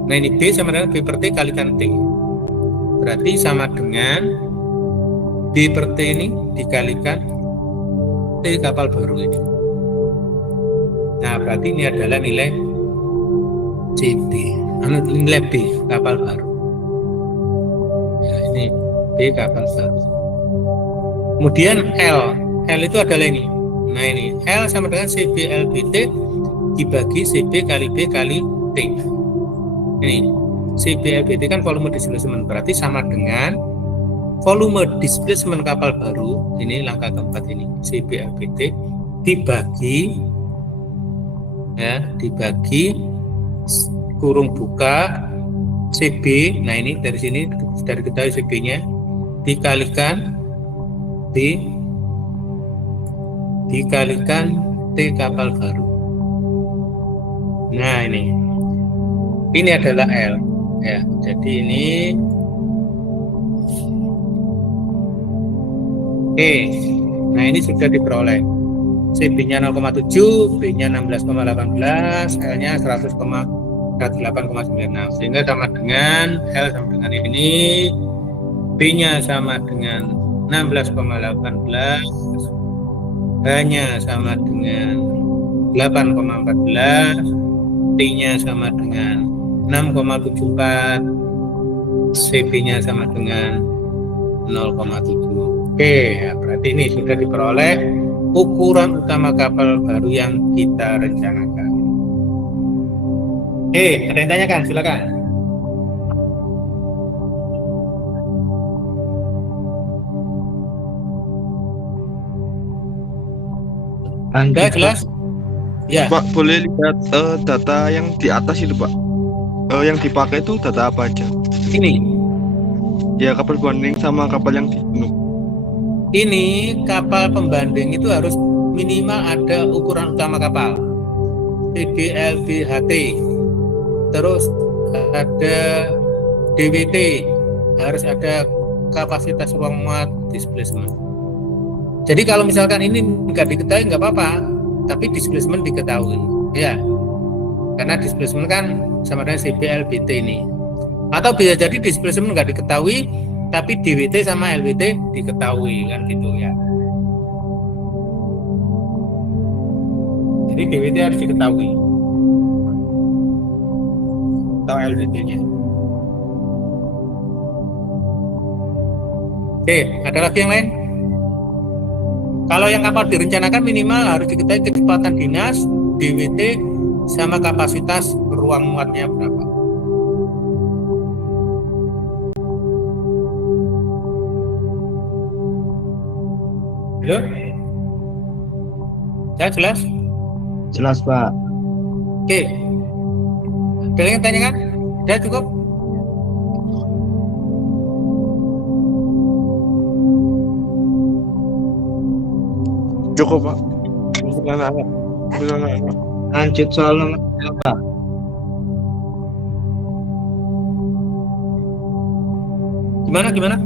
Nah ini B sama dengan B per T kalikan T. Berarti sama dengan B per T ini dikalikan T kapal baru ini. Nah berarti ini adalah nilai CB, nilai B kapal baru. Ya, ini B kapal baru. Kemudian L itu adalah ini. Nah ini L sama dengan CB LBT dibagi CB kali B kali T. Ini CB LBT kan volume displacement, berarti sama dengan volume displacement kapal baru. Ini langkah keempat ini CB LBT dibagi kurung buka CB. Nah ini dari sini dari ketahui CB-nya dikalikan dikalikan T kapal baru. Nah ini adalah L ya. Jadi ini nah ini sudah diperoleh. CB-nya 0,7, B-nya 16,18, L-nya 100,8,96, sehingga sama dengan L sama dengan ini, B-nya sama dengan 16,18, H-nya sama dengan 8,14, T-nya sama dengan 6,74, CB-nya sama dengan 0,7. Oke, ya, berarti ini sudah diperoleh ukuran utama kapal baru yang kita rencanakan. Ada yang tanyakan? Silakan. Anda jelas? Ya. Pak, boleh lihat data yang di atas itu Pak? Yang dipakai itu data apa aja? Ini. Ya kapal pembanding sama kapal yang dibunuh. Ini kapal pembanding itu harus minimal ada ukuran utama kapal, PBLBHT, terus ada DWT, harus ada kapasitas ruang muat displacement. Jadi kalau misalkan ini nggak diketahui nggak apa-apa, tapi displacement diketahui, ya, karena displacement kan sama dengan CBLBT ini. Atau bisa jadi displacement nggak diketahui, tapi DWT sama LWT diketahui, kan gitu ya. Jadi DWT harus diketahui atau LWT-nya. Oke, ada lagi yang lain? Kalau yang kapal direncanakan minimal harus diketahui kecepatan dinas, DWT, sama kapasitas ruang muatnya berapa. Halo? Ya, jelas? Jelas Pak. Oke. Ada yang tanyakan? Sudah cukup? Cukup Pak. Anak-anak. Lanjut soal nomor berapa? Gimana?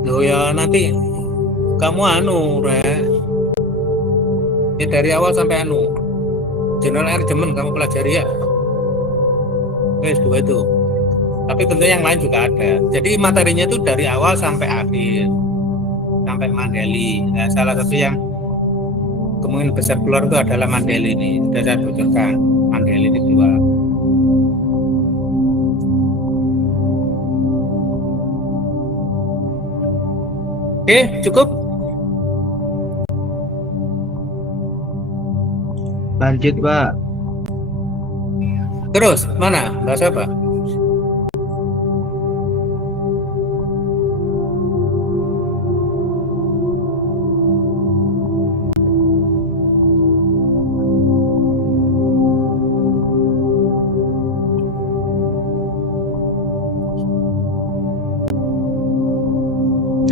Loh ya nanti kamu ya dari awal sampai general arrangement kamu pelajari ya. S2 itu. Tapi tentu yang lain juga ada. Jadi materinya itu dari awal sampai akhir, sampai Mandeli. Nah, salah satu yang kemungkinan besar keluar itu adalah Mandeli ini. Sudah saya bocorkan, Mandeli ini keluar. Oke, cukup. Lanjut Pak. Terus mana? Bahasa apa?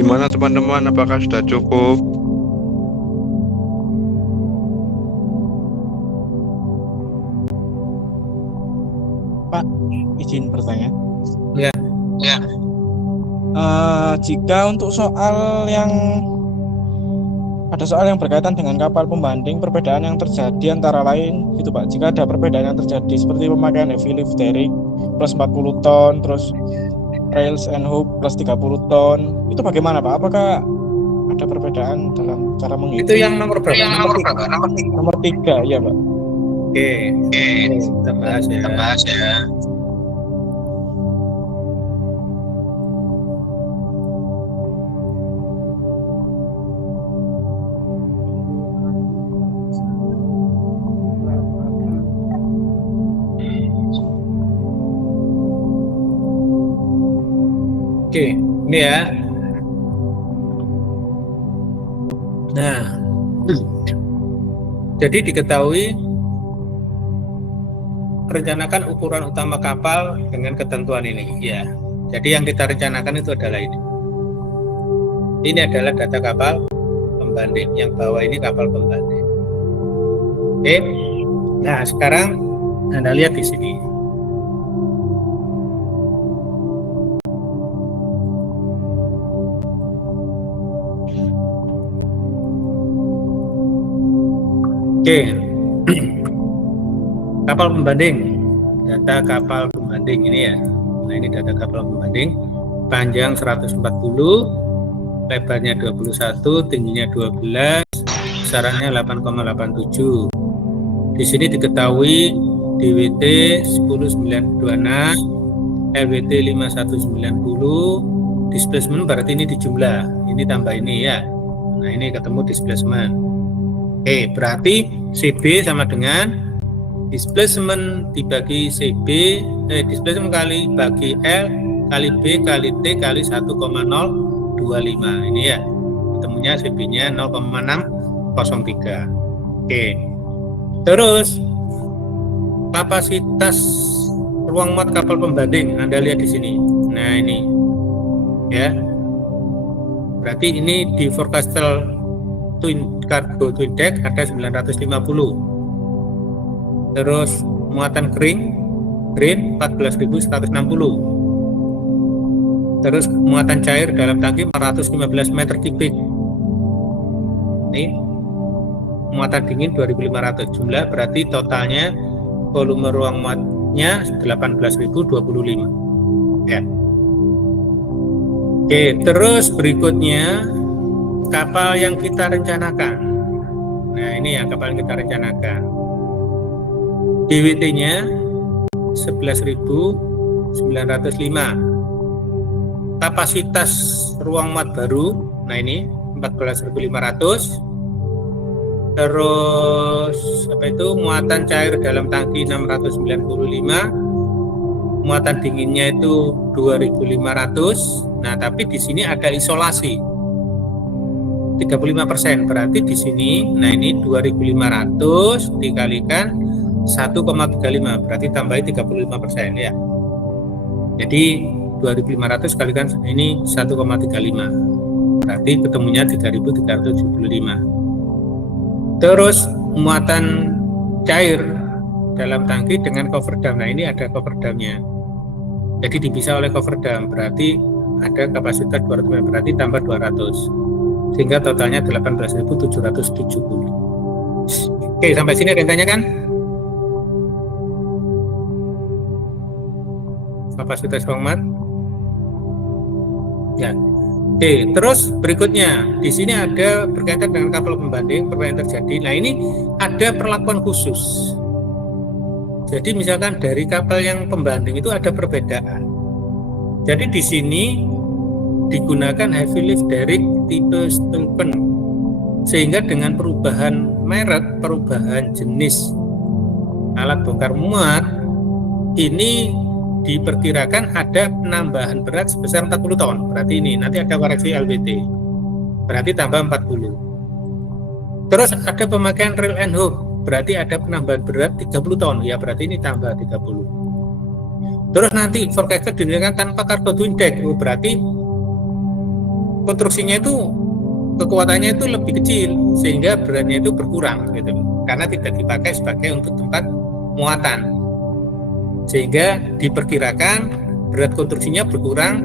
gimana teman-teman? Apakah sudah cukup? Pak, izin bertanya. Ya. Jika untuk ada soal yang berkaitan dengan kapal pembanding, perbedaan yang terjadi antara lain itu Pak, jika ada perbedaan yang terjadi seperti pemakaian heavy lift derrick plus 40 ton, terus rails and hook plus 30 ton, itu bagaimana Pak? Apakah ada perbedaan dalam cara menghitung? Itu yang nomor berapa? Nomor 3, ya Pak. Oke, kita bahas ya. Oke, ini ya. Nah, jadi diketahui rencanakan ukuran utama kapal dengan ketentuan ini. Ya, jadi yang kita rencanakan itu adalah ini. Ini adalah data kapal pembanding. Yang bawah ini kapal pembanding. Oke. Nah, sekarang Anda lihat di sini. Oke, kapal pembanding, data kapal pembanding ini ya. Nah, ini data kapal pembanding, panjang 140, lebarnya 21, tingginya 12, besarannya 8,87. Di sini diketahui DWT 10926, LWT 5190, displacement berarti ini dijumlah, ini tambah ini ya. Nah, ini ketemu displacement. Oke, berarti CB sama dengan displacement dibagi CB, displacement kali bagi L kali B kali T kali 1,025. Ini ya, ketemunya CB-nya 0,603. Oke. Terus kapasitas ruang muat kapal pembanding Anda lihat di sini. Nah, ini ya. Berarti ini di forecastle cargo twin deck ada 950. Terus muatan green 14.160. Terus muatan cair dalam tangki 415 meter kubik. Ini muatan dingin 2.500. Jumlah berarti totalnya volume ruang muatnya 18.025. Ya. Oke, terus berikutnya kapal yang kita rencanakan. Nah, ini ya kapal yang kita rencanakan. DWT-nya 11.905. Kapasitas ruang muat baru, nah ini 14.500. Terus apa itu muatan cair dalam tangki 695. Muatan dinginnya itu 2.500. Nah, tapi di sini ada isolasi 35%, berarti di sini, nah ini 2.500 dikalikan 1,35, berarti tambahin 35% ya. Jadi 2.500 kalikan ini 1,35, berarti ketemunya 3.375. Terus muatan cair dalam tangki dengan cover dam, nah ini ada cover damnya. Jadi dipisah oleh cover dam, berarti ada kapasitas 200, berarti tambah 200. Sehingga totalnya 18.770. Oke, sampai sini ada yang tanya kan? Kapasitas ruang muat. Ya. Oke, terus berikutnya di sini ada berkaitan dengan kapal pembanding, perbedaan terjadi. Nah, ini ada perlakuan khusus. Jadi misalkan dari kapal yang pembanding itu ada perbedaan. Jadi di sini digunakan heavy lift derrick tipe Stulpen, sehingga dengan perubahan merek, perubahan jenis alat bongkar muat, ini diperkirakan ada penambahan berat sebesar 40 ton. Berarti ini nanti ada koreksi LBT, berarti tambah 40. Terus ada pemakaian rail and hook, berarti ada penambahan berat 30 ton, ya berarti ini tambah 30. Terus nanti forecasted digunakan tanpa cargo twin deck, berarti konstruksinya itu kekuatannya itu lebih kecil sehingga beratnya itu berkurang gitu, karena tidak dipakai sebagai untuk tempat muatan, sehingga diperkirakan berat konstruksinya berkurang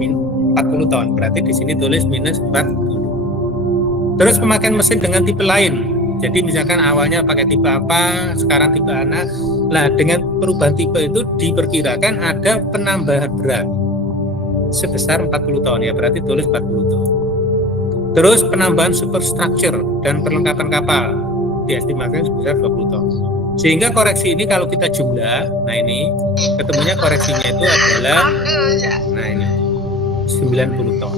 40 ton. Berarti di sini tulis minus 40. Terus pemakaian mesin dengan tipe lain. Jadi misalkan awalnya pakai tipe apa, sekarang tipe ana. Nah, dengan perubahan tipe itu diperkirakan ada penambahan berat sebesar 40 ton ya, berarti tulis 40 ton. Terus penambahan superstructure dan perlengkapan kapal diestimasikan sebesar 20 ton. Sehingga koreksi ini kalau kita jumlah, nah ini ketemunya koreksinya itu adalah, nah ini 90 ton.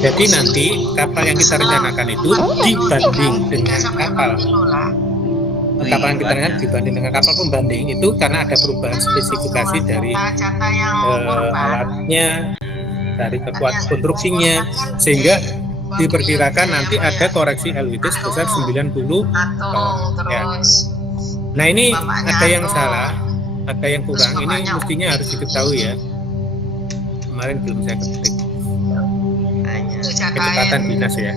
Jadi nanti kapal yang kita rencanakan itu dibanding dengan kapal yang kita rencanakan dibanding dengan kapal pembanding itu karena ada perubahan spesifikasi dari alatnya, dari kekuatan konstruksinya, sehingga diperkirakan nanti ada koreksi LWT sebesar 90 ton ya. Nah ini ada yang salah, ada yang kurang, ini mestinya harus diketahui ya. Kemarin belum saya ketik. Kecepatan dinas ya.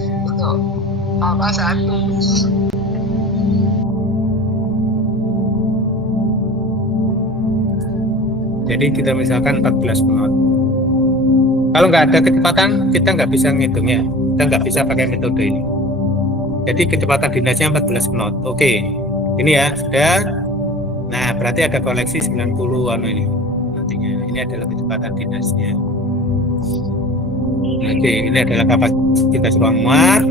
Jadi kita misalkan 14 knot. Kalau nggak ada kecepatan, kita nggak bisa ngitungnya. Kita nggak bisa pakai metode ini. Jadi kecepatan dinasnya 14 knot. Oke, ini ya sudah. Nah berarti ada koleksi 90 ini nantinya. Ini adalah kecepatan dinasnya. Oke, ini adalah kapasitas ruang muat.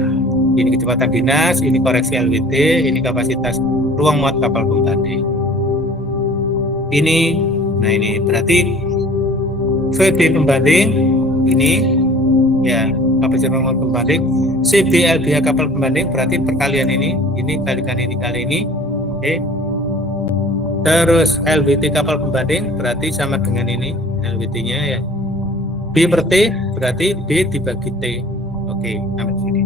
Ini kecepatan dinas. Ini koreksi LWT. Ini kapasitas ruang muat kapal pembanding. Ini, nah ini berarti VB pembanding. Ini ya kapasitas ruang muat pembanding. CB LBH kapal pembanding berarti perkalian ini kalikan ini kali ini. Oke. Terus LWT kapal pembanding berarti sama dengan ini LWT-nya ya. B per T berarti B dibagi T. Oke, sampai sini.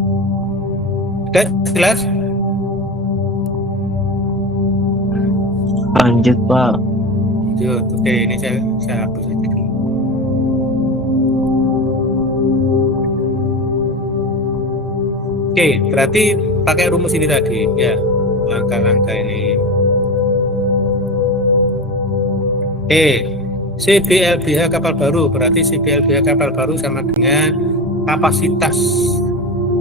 Sudah jelas? Lanjut Pak. Lanjut. Oke, ini saya hapus aja dulu. Oke, berarti pakai rumus ini tadi ya, langkah-langkah ini. CBLBH kapal baru berarti CBLBH kapal baru sama dengan kapasitas.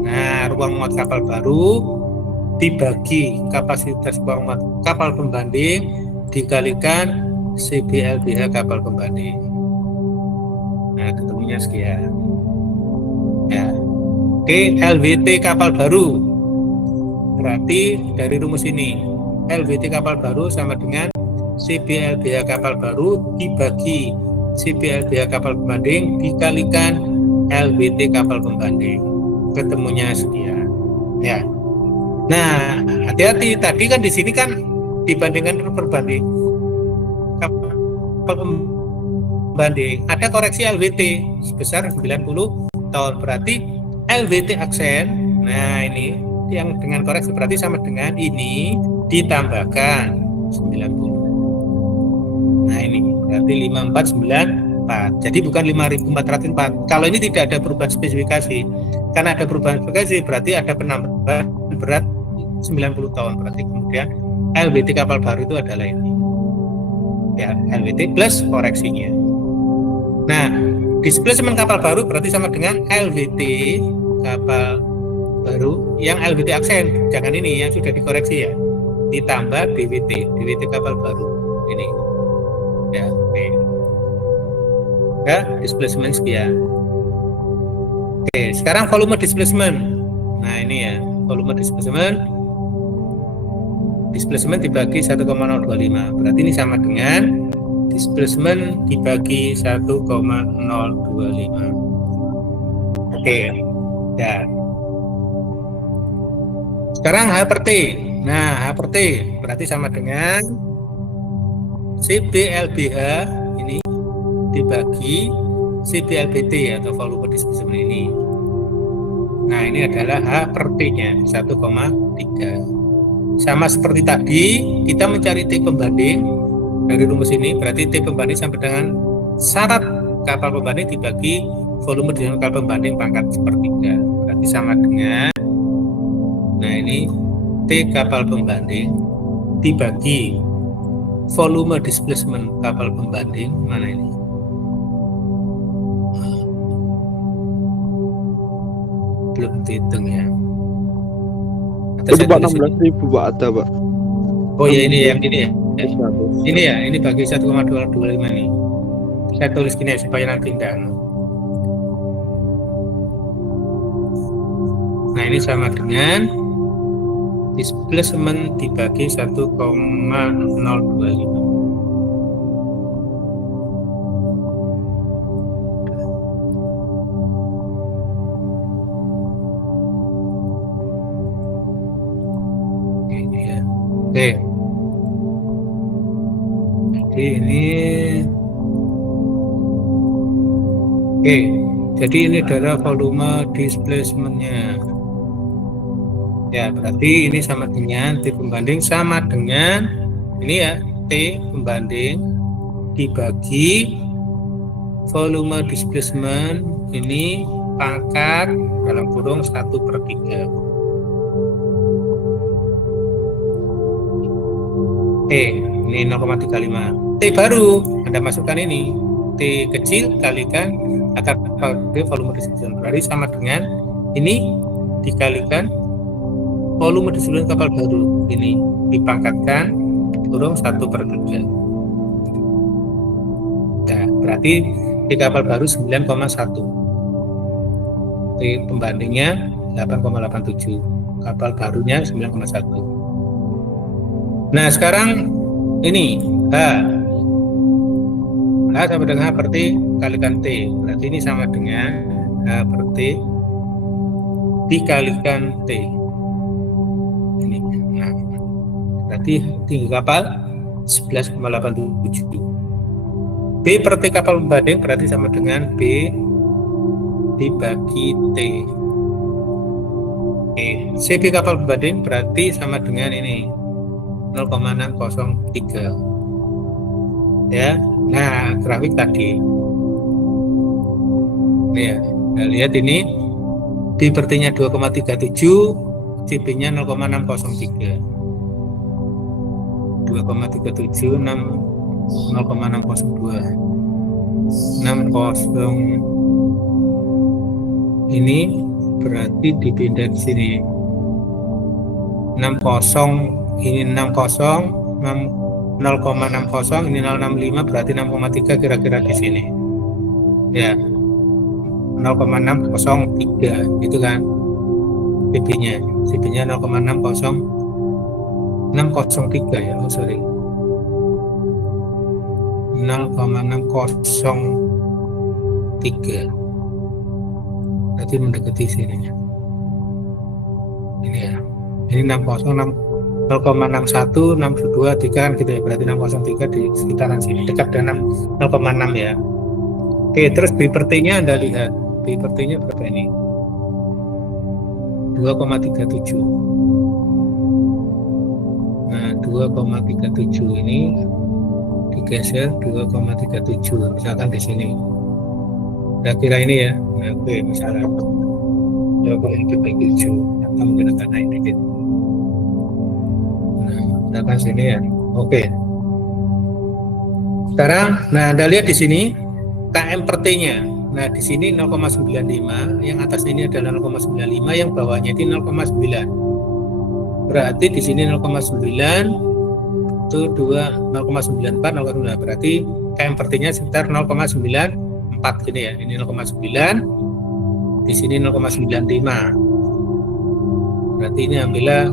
Nah, ruang muat kapal baru dibagi kapasitas ruang muat kapal pembanding dikalikan CBLBH kapal pembanding. Nah, ketemunya sekian. Ya. Oke, LWT kapal baru berarti dari rumus ini LWT kapal baru sama dengan CBLBH kapal baru dibagi CBLBH kapal pembanding dikalikan LWT kapal pembanding, ketemunya sekian ya. Nah hati-hati, tadi kan di sini kan dibandingkan perbanding kapal pembanding ada koreksi LWT sebesar 90 ton, berarti LWT aksen, nah ini yang dengan koreksi berarti sama dengan ini ditambahkan 90. Nah ini berarti 5494. Jadi bukan 5404. Kalau ini tidak ada perubahan spesifikasi. Karena ada perubahan spesifikasi berarti ada penambahan berat 90 ton. Berarti kemudian LWT kapal baru itu adalah ini. Ya, LWT plus koreksinya. Nah, displacement kapal baru berarti sama dengan LWT kapal baru yang LWT aksen. Jangan ini yang sudah dikoreksi ya. Ditambah DWT kapal baru. Ini. Ya, oke. Ya, displacement sekian. Oke, sekarang volume displacement. Nah, ini ya, volume displacement dibagi 1,025. Berarti ini sama dengan displacement dibagi 1,025. Oke. Ya. Sekarang H per T. Nah, H per T berarti sama dengan CBLBH ini dibagi CBLBT atau volume displacement ini. Nah ini adalah H per T-nya 1,3. Sama seperti tadi kita mencari T pembanding dari rumus ini, berarti T pembanding sampai dengan syarat kapal pembanding dibagi volume distribusi kapal pembanding pangkat sepertiga. Berarti sama dengan, nah ini T kapal pembanding dibagi volume displacement kapal pembanding, mana ini? Belum dihitung ya. Atau Itu saya Pak tulis ini. 16.000 Pak ada Pak. Oh ya ini ya, ini ya. 100. Ini ya, ini bagi 1,225 nih. Saya tulis gini ya, supaya nanti enggak. Nah ini sama dengan displacement dibagi 1,025. Ini ya. Oke. Jadi ini oke. Jadi ini adalah volume displacement-nya. Ya, berarti ini sama dengan T pembanding sama dengan ini ya, T pembanding dibagi volume displacement ini pangkat dalam kurung 1/3. T ini 0,35. T baru Anda masukkan ini. T kecil kalikan akar bagi volume displacement. Berarti sama dengan ini dikalikan volume displacement kapal baru ini dipangkatkan kurung 1/3. Nah, berarti di kapal baru 9,1. T pembandingnya 8,87. Kapal barunya 9,1. Nah, sekarang ini H sama dengan H per T kalikan T. Berarti ini sama dengan H per T dikalikan T. Ini. Nah, berarti tinggi kapal 11,87. B per T kapal pembanding berarti sama dengan B dibagi T. Oke, CB kapal pembanding berarti sama dengan ini 0,603. Ya. Nah, grafik tadi. Nih ya, kita lihat ini B per T-nya 2,37, CB-nya 0,603. 2,37 0,602. 60 ini berarti dipindah ke sini. 60 ini 60 0,60 ini 065 berarti 6,3 kira-kira di sini. Ya. 0,603 itu kan CB-nya. CB-nya 0,603 ya. Oh, sorry. 0,603. Berarti mendekati sini. Ini ya. Ini 0,61, 62, 3 kan gitu ya. Berarti 603 di sekitaran sini. Dekat dengan 0,6 ya. Oke, terus B per T-nya Anda lihat. B per T-nya berapa ini? 2,37. Nah, 2,37 ini digeser 2,37 misalkan di sini. Kira-kira ini ya. Nah, oke, misalnya 2,37 atau mungkin agak naik dikit. Nah, misalkan sini ya. Oke. Sekarang, nah Anda lihat di sini KM per T-nya. Nah, di sini 0,95, yang atas ini adalah 0,95, yang bawahnya itu 0,9. Berarti di sini 0,9 itu 0,94, 0,9. Berarti KM per T-nya sekitar 0,94 gini ya. Ini 0,9. Di sini 0,95. Berarti ini ambillah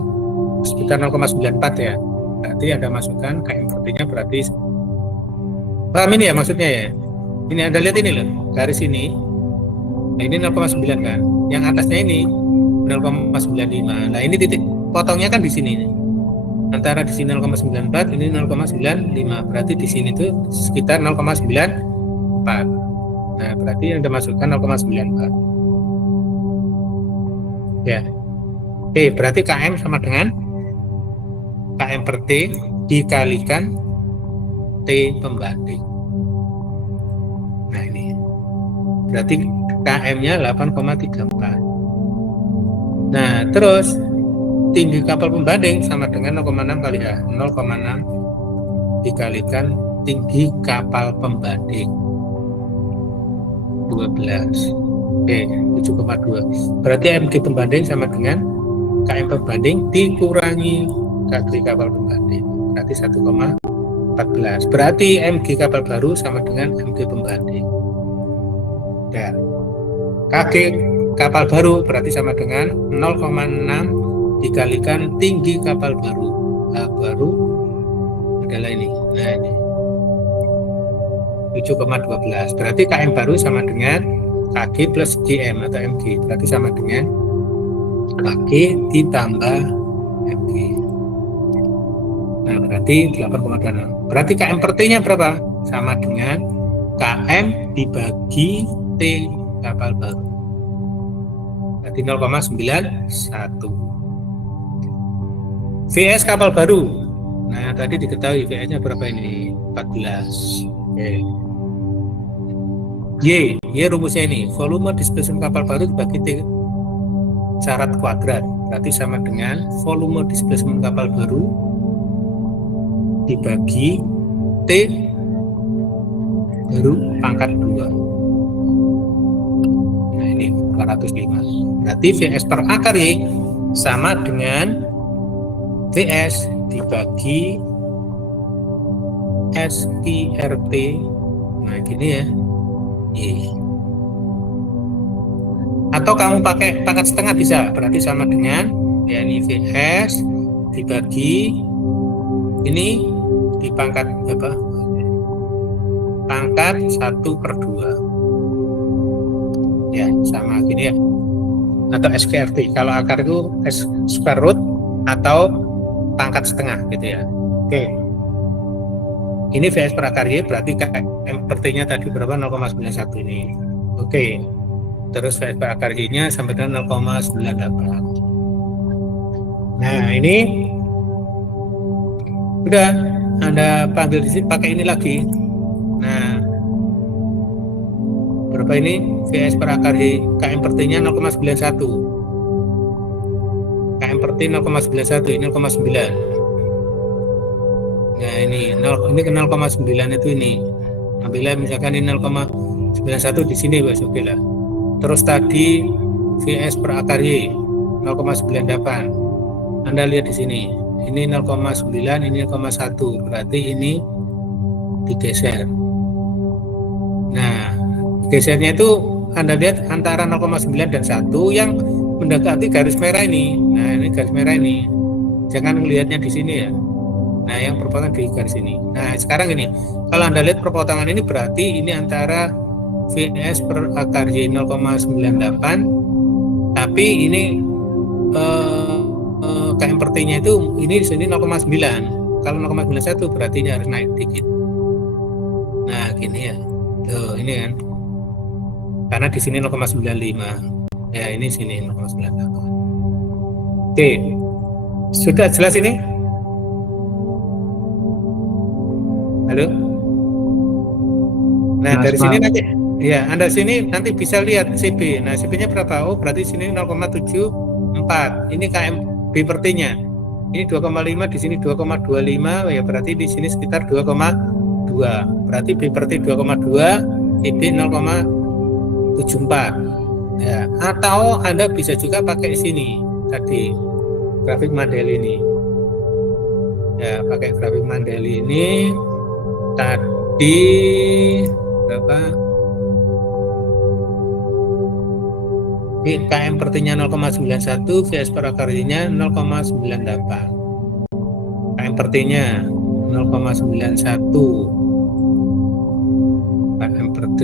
sekitar 0,94 ya. Berarti ada masukan KM per T-nya berarti paham ini ya maksudnya ya. Ini Anda lihat ini loh, garis ini. Nah, ini 0,9 kan. Yang atasnya ini 0,95. Nah, ini titik potongnya kan di sini. Antara di sini 0,94, ini 0,95. Berarti di sini tuh sekitar 0,94. Nah, berarti yang dimasukkan 0,94. Ya. Oke, berarti KM sama dengan KM per T dikalikan T pembanding. Nah, ini berarti KM-nya 8,34. Nah, terus tinggi kapal pembanding sama dengan 0,6 kali A. 0,6 dikalikan tinggi kapal pembanding 12. Oke, 7,2. Berarti MG pembanding sama dengan KM pembanding dikurangi KG kapal pembanding. Berarti 1,14. Berarti MG kapal baru sama dengan MG pembanding. Ya. KG kapal baru berarti sama dengan 0,6 dikalikan tinggi kapal baru. Nah, baru adalah ini. Nah, ini 7,12. Berarti KM baru sama dengan KG plus GM atau MG. Berarti sama dengan KG ditambah MG. Nah, berarti 8,26. Berarti KM per T-nya berapa? Sama dengan KM dibagi T kapal baru. Berarti 0,91. VS kapal baru. Nah, tadi diketahui VS-nya berapa ini? 14. Oke. Y rumusnya ini, volume displacement kapal baru dibagi T syarat kuadrat, berarti sama dengan volume displacement kapal baru dibagi T baru pangkat 2. Nah, ini 205. Berarti VS per akar Y sama dengan VS dibagi SIRT. Nah, gini ya. Atau kamu pakai pangkat setengah bisa, berarti sama dengan ya ini VS dibagi ini di pangkat apa? Pangkat 1/2 ya, sama gini ya, atau SQRT. Kalau akar itu square root atau pangkat setengah gitu ya. Oke, ini VS per akar Y, berarti KM per T-nya tadi berapa? 0,91 ini. Oke. Terus VS per akar Y-nya sampai dengan 0,98. Nah, ini udah Anda panggil di sini, pakai ini lagi. Nah, berapa ini? VS per akar Y, KM per T-nya 0,91. KM per T 0,91, ini 0,9. Nah, ini ke 0,9 itu ini. Ambillah misalkan ini 0,91 di sini, Mas, oke lah. Terus tadi VS per akar Y 0,98. Anda lihat di sini. Ini 0,9, ini 0,1. Berarti ini digeser. Nah, gesernya itu Anda lihat antara 0,9 dan 1 yang mendekati garis merah ini. Nah, ini garis merah ini. Jangan melihatnya di sini ya. Nah, yang perpotongan di garis ini. Nah, sekarang ini, kalau Anda lihat perpotongan ini berarti ini antara VS per akar Y 0,98, tapi ini KM per T-nya itu ini di sini 0,9. Kalau 0,91 berarti ini harus naik dikit. Nah, gini ya. Tuh, ini kan. Karena di sini 0,95. Ya, ini sini 0,98. Oke. Sudah jelas ini? Halo? Nah, dari sini nanti ya, Anda sini nanti bisa lihat CB. Nah, CB-nya berapa? Oh, berarti sini 0,74. Ini KM B per T-nya. Ini 2,5, di sini 2,25, ya berarti di sini sekitar 2,2. Berarti B per T 2,2, CB 0,74. Ya, atau Anda bisa juga pakai sini tadi grafik Mandel ini. Ya, pakai grafik Mandel ini tadi berapa? KM per T-nya 0,91, VS per akar Y-nya 0,98. KM per T-nya 0,91. KM per T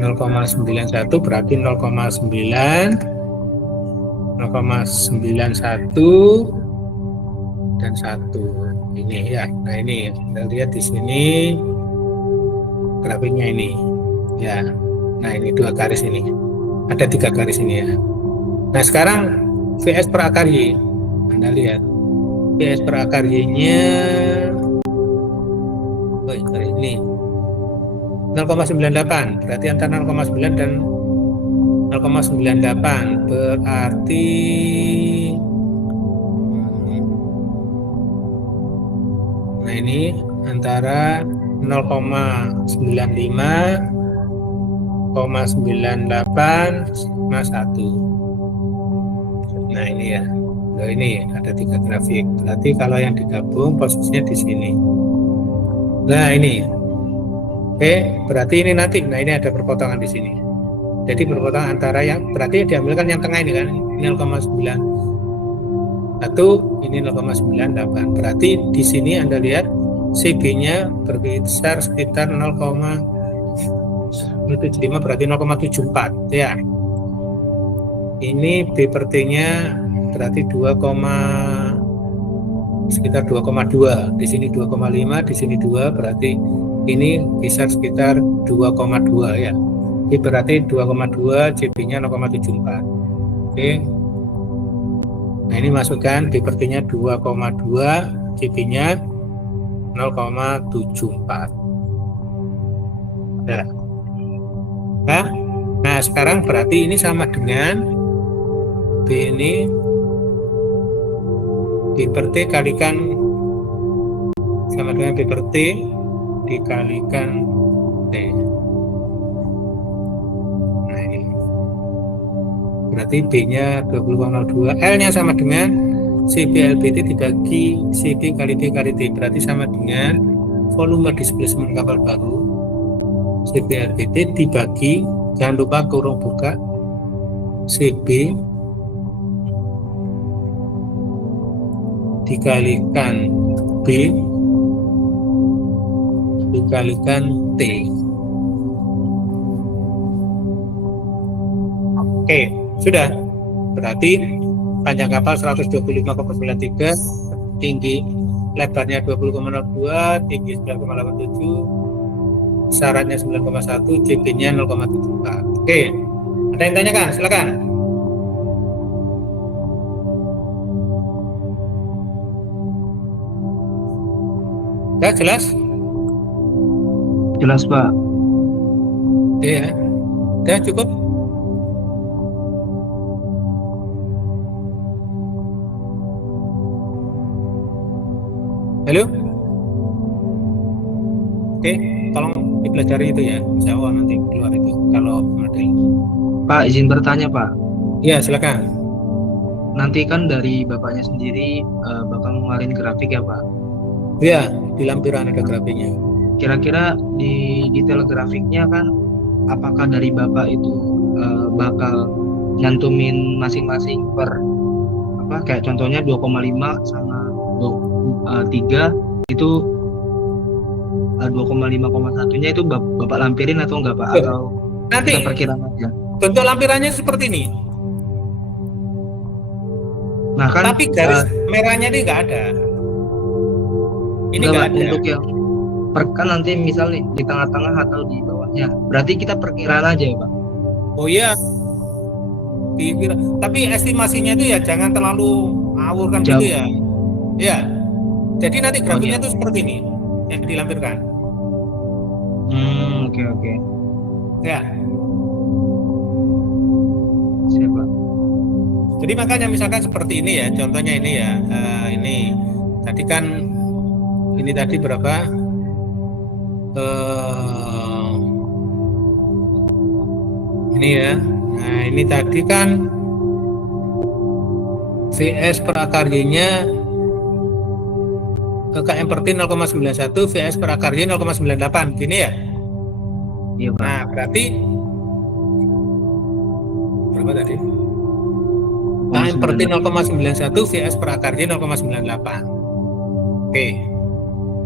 0,91 berarti 0,91 dan 1 ini ya. Nah, ini kita lihat di sini grafiknya ini ya. Nah, ini 2 garis ini, ada 3 garis ini ya. Nah, sekarang VS per akar Y, Anda lihat VS per akar Y nya garis ini 0,98. Berarti antara 0,9 dan 0,98 berarti nah ini antara 0,95, 0,98 sama 1. Nah ini ya. Nah, ini ada 3 grafik. Berarti kalau yang digabung posisinya di sini. Nah ini. Oke, berarti ini nanti. Nah ini ada perpotongan di sini. Jadi perpotongan antara yang berarti diambilkan yang tengah ini kan 0,91, ini 0,98. Berarti di sini Anda lihat CB-nya berkisar sekitar 0,75 berarti 0,74 ya. Ini B per T-nya berarti sekitar 2,2. Di sini 2,5, di sini 2 berarti ini bisa sekitar 2,2 ya. Ini berarti 2,2 CB-nya 0,74. Oke. Nah, ini masukkan B per T-nya 2,2, CB-nya 0,74. Ya. Nah, sekarang berarti ini sama dengan B ini B per T kalikan sama dengan B per T dikalikan T. Nah ini berarti B-nya 20,02, L-nya sama dengan CB LBT dibagi CB kali B kali T, berarti sama dengan volume displacement kapal baru CB LBT dibagi, jangan lupa kurung buka, CB dikalikan B dikalikan T. Oke, sudah. Berarti panjang kapal 125,93, tinggi lebarnya 20,02, tinggi 9,87, syaratnya 9,1, CB-nya 0,74. Oke, ada yang tanyakan? Silakan. Ya, jelas? Jelas Pak. Iya. Udah cukup? Halo? Oke, tolong dipelajari itu ya. Insya Allah nanti keluar itu kalau materi. Pak, izin bertanya Pak. Iya, silakan. Nanti kan dari Bapaknya sendiri bakal ngeluarin grafik ya Pak. Iya, di lampiran ada grafiknya. Kira-kira di detail grafiknya kan apakah dari Bapak itu bakal nyantumin masing-masing per apa kayak contohnya 2,5 sama 3 itu 2,5,1-nya itu Bapak lampirin atau enggak Pak? Atau nanti kita perkiraan aja? bentuk lampirannya seperti ini. Nah kan Tapi garis merahnya ini nggak ada. Ini nggak ada. Untuk yang kan nanti misalnya di tengah-tengah atau di bawahnya. Berarti kita perkiraan aja ya Pak? Oh iya. Dikira. Tapi estimasinya itu ya jangan terlalu ngawur kan gitu ya. Ya. Jadi nanti grafiknya itu seperti ini yang dilampirkan. Oke. Ya. Siap Pak. Jadi makanya misalkan seperti ini ya, contohnya ini ya, ini tadi kan ini tadi berapa? Ini ya. Nah ini tadi kan VS per akar Y-nya KM per T 0,91, VS per akar Y 0,98, gini ya? Iya Pak. Nah berarti berapa tadi? KM per T 0,91, VS per akar Y 0,98. Oke,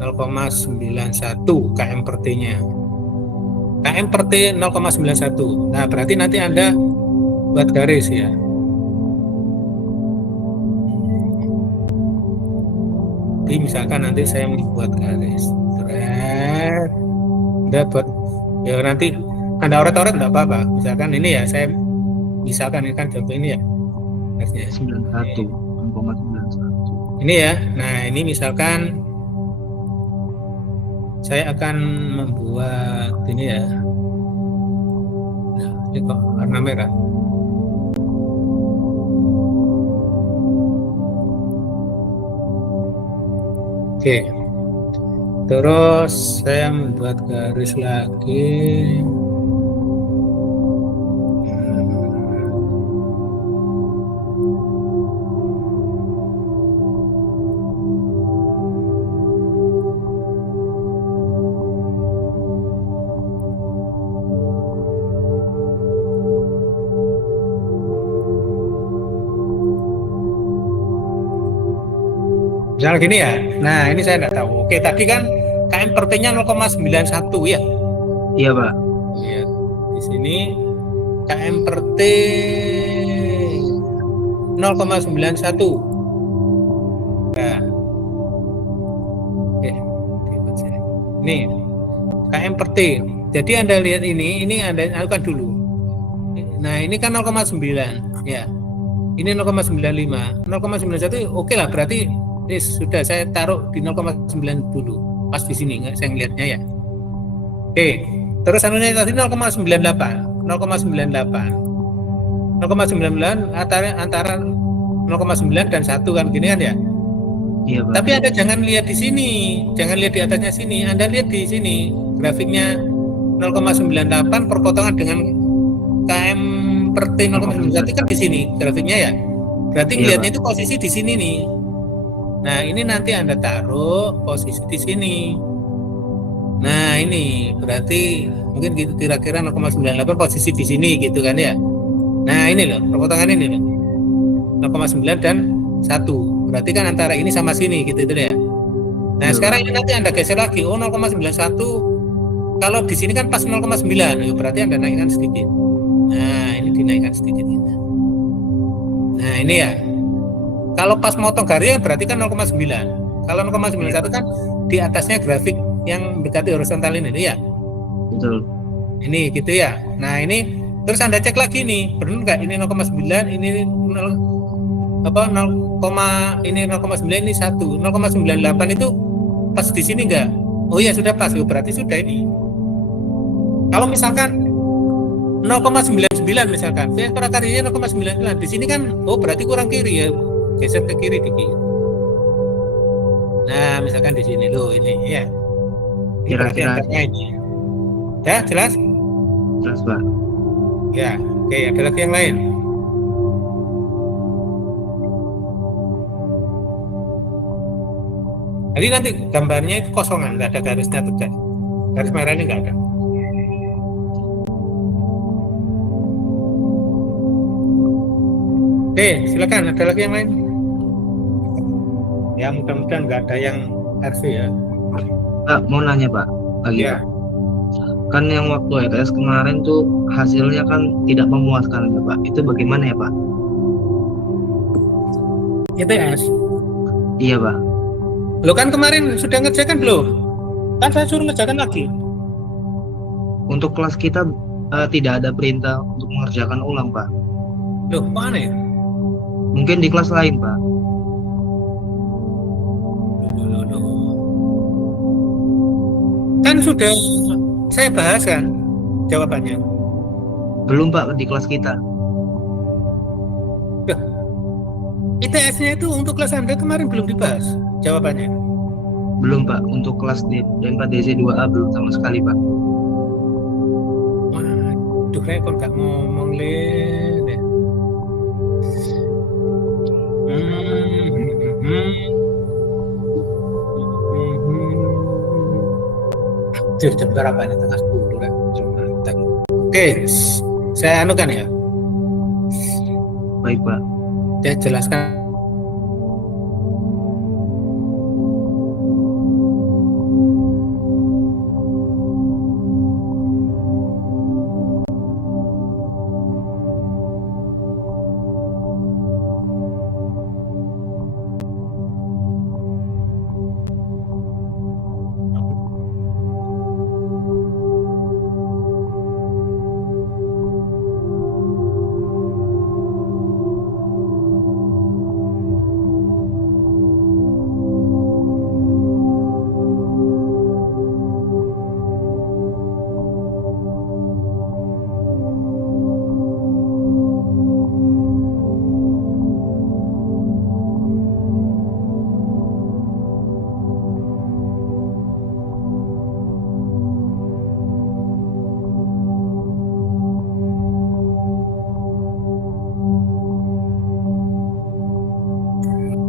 0,91 KM per T-nya. KM per T 0,91. Nah, berarti nanti Anda buat garis ya. Jadi misalkan nanti saya membuat garis. Anda buat, ya nanti Anda oret-oret enggak apa-apa. Misalkan ini ya, saya misalkan ini kan contoh ini ya. Garisnya 91, 0,91. Ini ya. Nah, ini misalkan saya akan membuat ini ya. Nah, ini kok warna merah. Oke. Terus saya membuat garis lagi. Misalnya gini ya. Nah, ini saya nggak tahu. Oke, tadi kan KM per T-nya 0,91 ya. Iya Pak. Iya. Di sini KM per T 0,91. Nah, ini KM per T. Jadi Anda lihat ini Anda lakukan dulu. Nah, ini kan 0,9 ya. Ini 0,95. 0,91 oke lah, berarti ini sudah saya taruh di 0,9 dulu. Pas di sini nggak saya ngelihatnya ya. Oke. Terus anunya tadi 0,98. 0,98. 0,99 antara 0,9 dan 1 kan gini kan ya. Iya Pak. Tapi Anda jangan lihat di sini, jangan lihat di atasnya sini. Anda lihat di sini grafiknya 0,98 perpotongan dengan KM per T 0,91 kan di sini grafiknya ya. Berarti Iya, ngelihatnya itu posisi di sini nih. Nah, ini nanti Anda taruh posisi di sini. Nah, ini berarti mungkin gitu kira-kira 0,98 posisi di sini gitu kan ya. Nah, ini loh, perpotongan ini loh. 0,9 dan 1. Berarti kan antara ini sama sini gitu itu ya. Nah, Iya, sekarang ini nanti Anda geser lagi. Oh, 0,91. Kalau di sini kan pas 0,9, ya berarti Anda naikkan sedikit. Nah, ini dinaikkan sedikit. Nah, ini ya. Kalau pas motong garis berarti kan 0,9. Kalau 0,91 kan di atasnya grafik yang mendekati horizontal ini ya. betul. Ini gitu ya. Nah, ini terus Anda cek lagi nih, benar nggak ini 0,9, ini 0, apa 0, ini 0,9 ini 1. 0,98 itu pas di sini enggak? Oh iya sudah pas, berarti sudah ini. Kalau misalkan 0,99 misalkan, saya prakarinya 0,99 di sini kan, oh berarti kurang kiri ya, geser ke kiri dikit. Nah misalkan di sini loh ini ya. Ini berarti Kira-kira angkanya ini. Ya jelas? jelas Pak. Ya, oke ada lagi yang lain. Jadi nanti gambarnya itu kosongan, nggak ada garisnya tegak. Garis merah ini nggak ada. Oke, silakan. Ada lagi yang lain? Ya, mudah-mudahan nggak ada yang RV ya. Pak, mau nanya Pak lagi Ya. Pak. Kan yang waktu ETS kemarin tuh hasilnya kan tidak memuaskan ya Pak. Itu bagaimana ya Pak? ITS. Iya Pak. Lo kan kemarin sudah ngerjakan belum? Kan saya suruh ngerjakan lagi. Untuk kelas kita tidak ada perintah untuk mengerjakan ulang Pak. Loh, kok aneh? Mungkin di kelas lain Pak. Loh. Kan sudah saya bahas kan jawabannya. Belum Pak di kelas kita. ITS-nya itu untuk kelas Anda kemarin belum dibahas jawabannya. Belum Pak. Untuk kelas D4 DC 2A belum sama sekali Pak. Waduh, saya kok nggak ngomong Len ya. Jam berapa ini? Tengah 10 kan? Oke, saya anukan ya. Baik Pak. Saya jelaskan.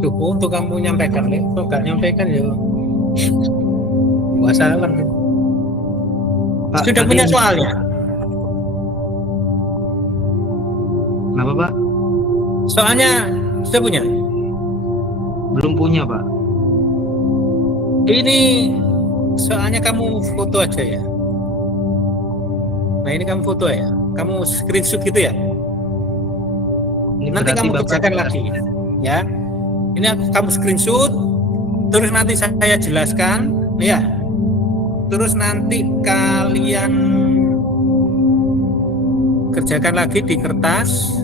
Tuh, untuk kamu nyampaikan, Le. Kok nggak nyampaikan ya? Wassalam. Pak, Sudah tadi- punya soalnya? Kenapa Pak? Soalnya sudah punya? Belum punya Pak. Ini soalnya kamu foto aja ya. Nah ini kamu foto ya. Kamu screenshot gitu ya. Ini Nanti berarti kamu Bapak kerjakan lagi ya. Ini kamu screenshot, terus nanti saya jelaskan ya. Terus nanti kalian kerjakan lagi di kertas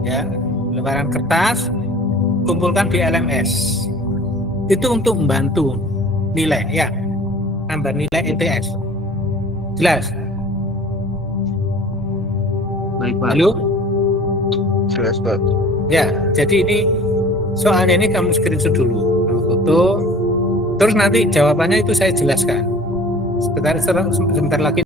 ya, lembaran kertas, kumpulkan di LMS. Itu untuk membantu nilai ya, nambah nilai ETS. Jelas? Baik Pak. Halo? Jelas Pak. Ya, jadi ini soalnya ini kamu screenshot dulu, kamu foto, terus nanti jawabannya itu saya jelaskan. Sebentar lagi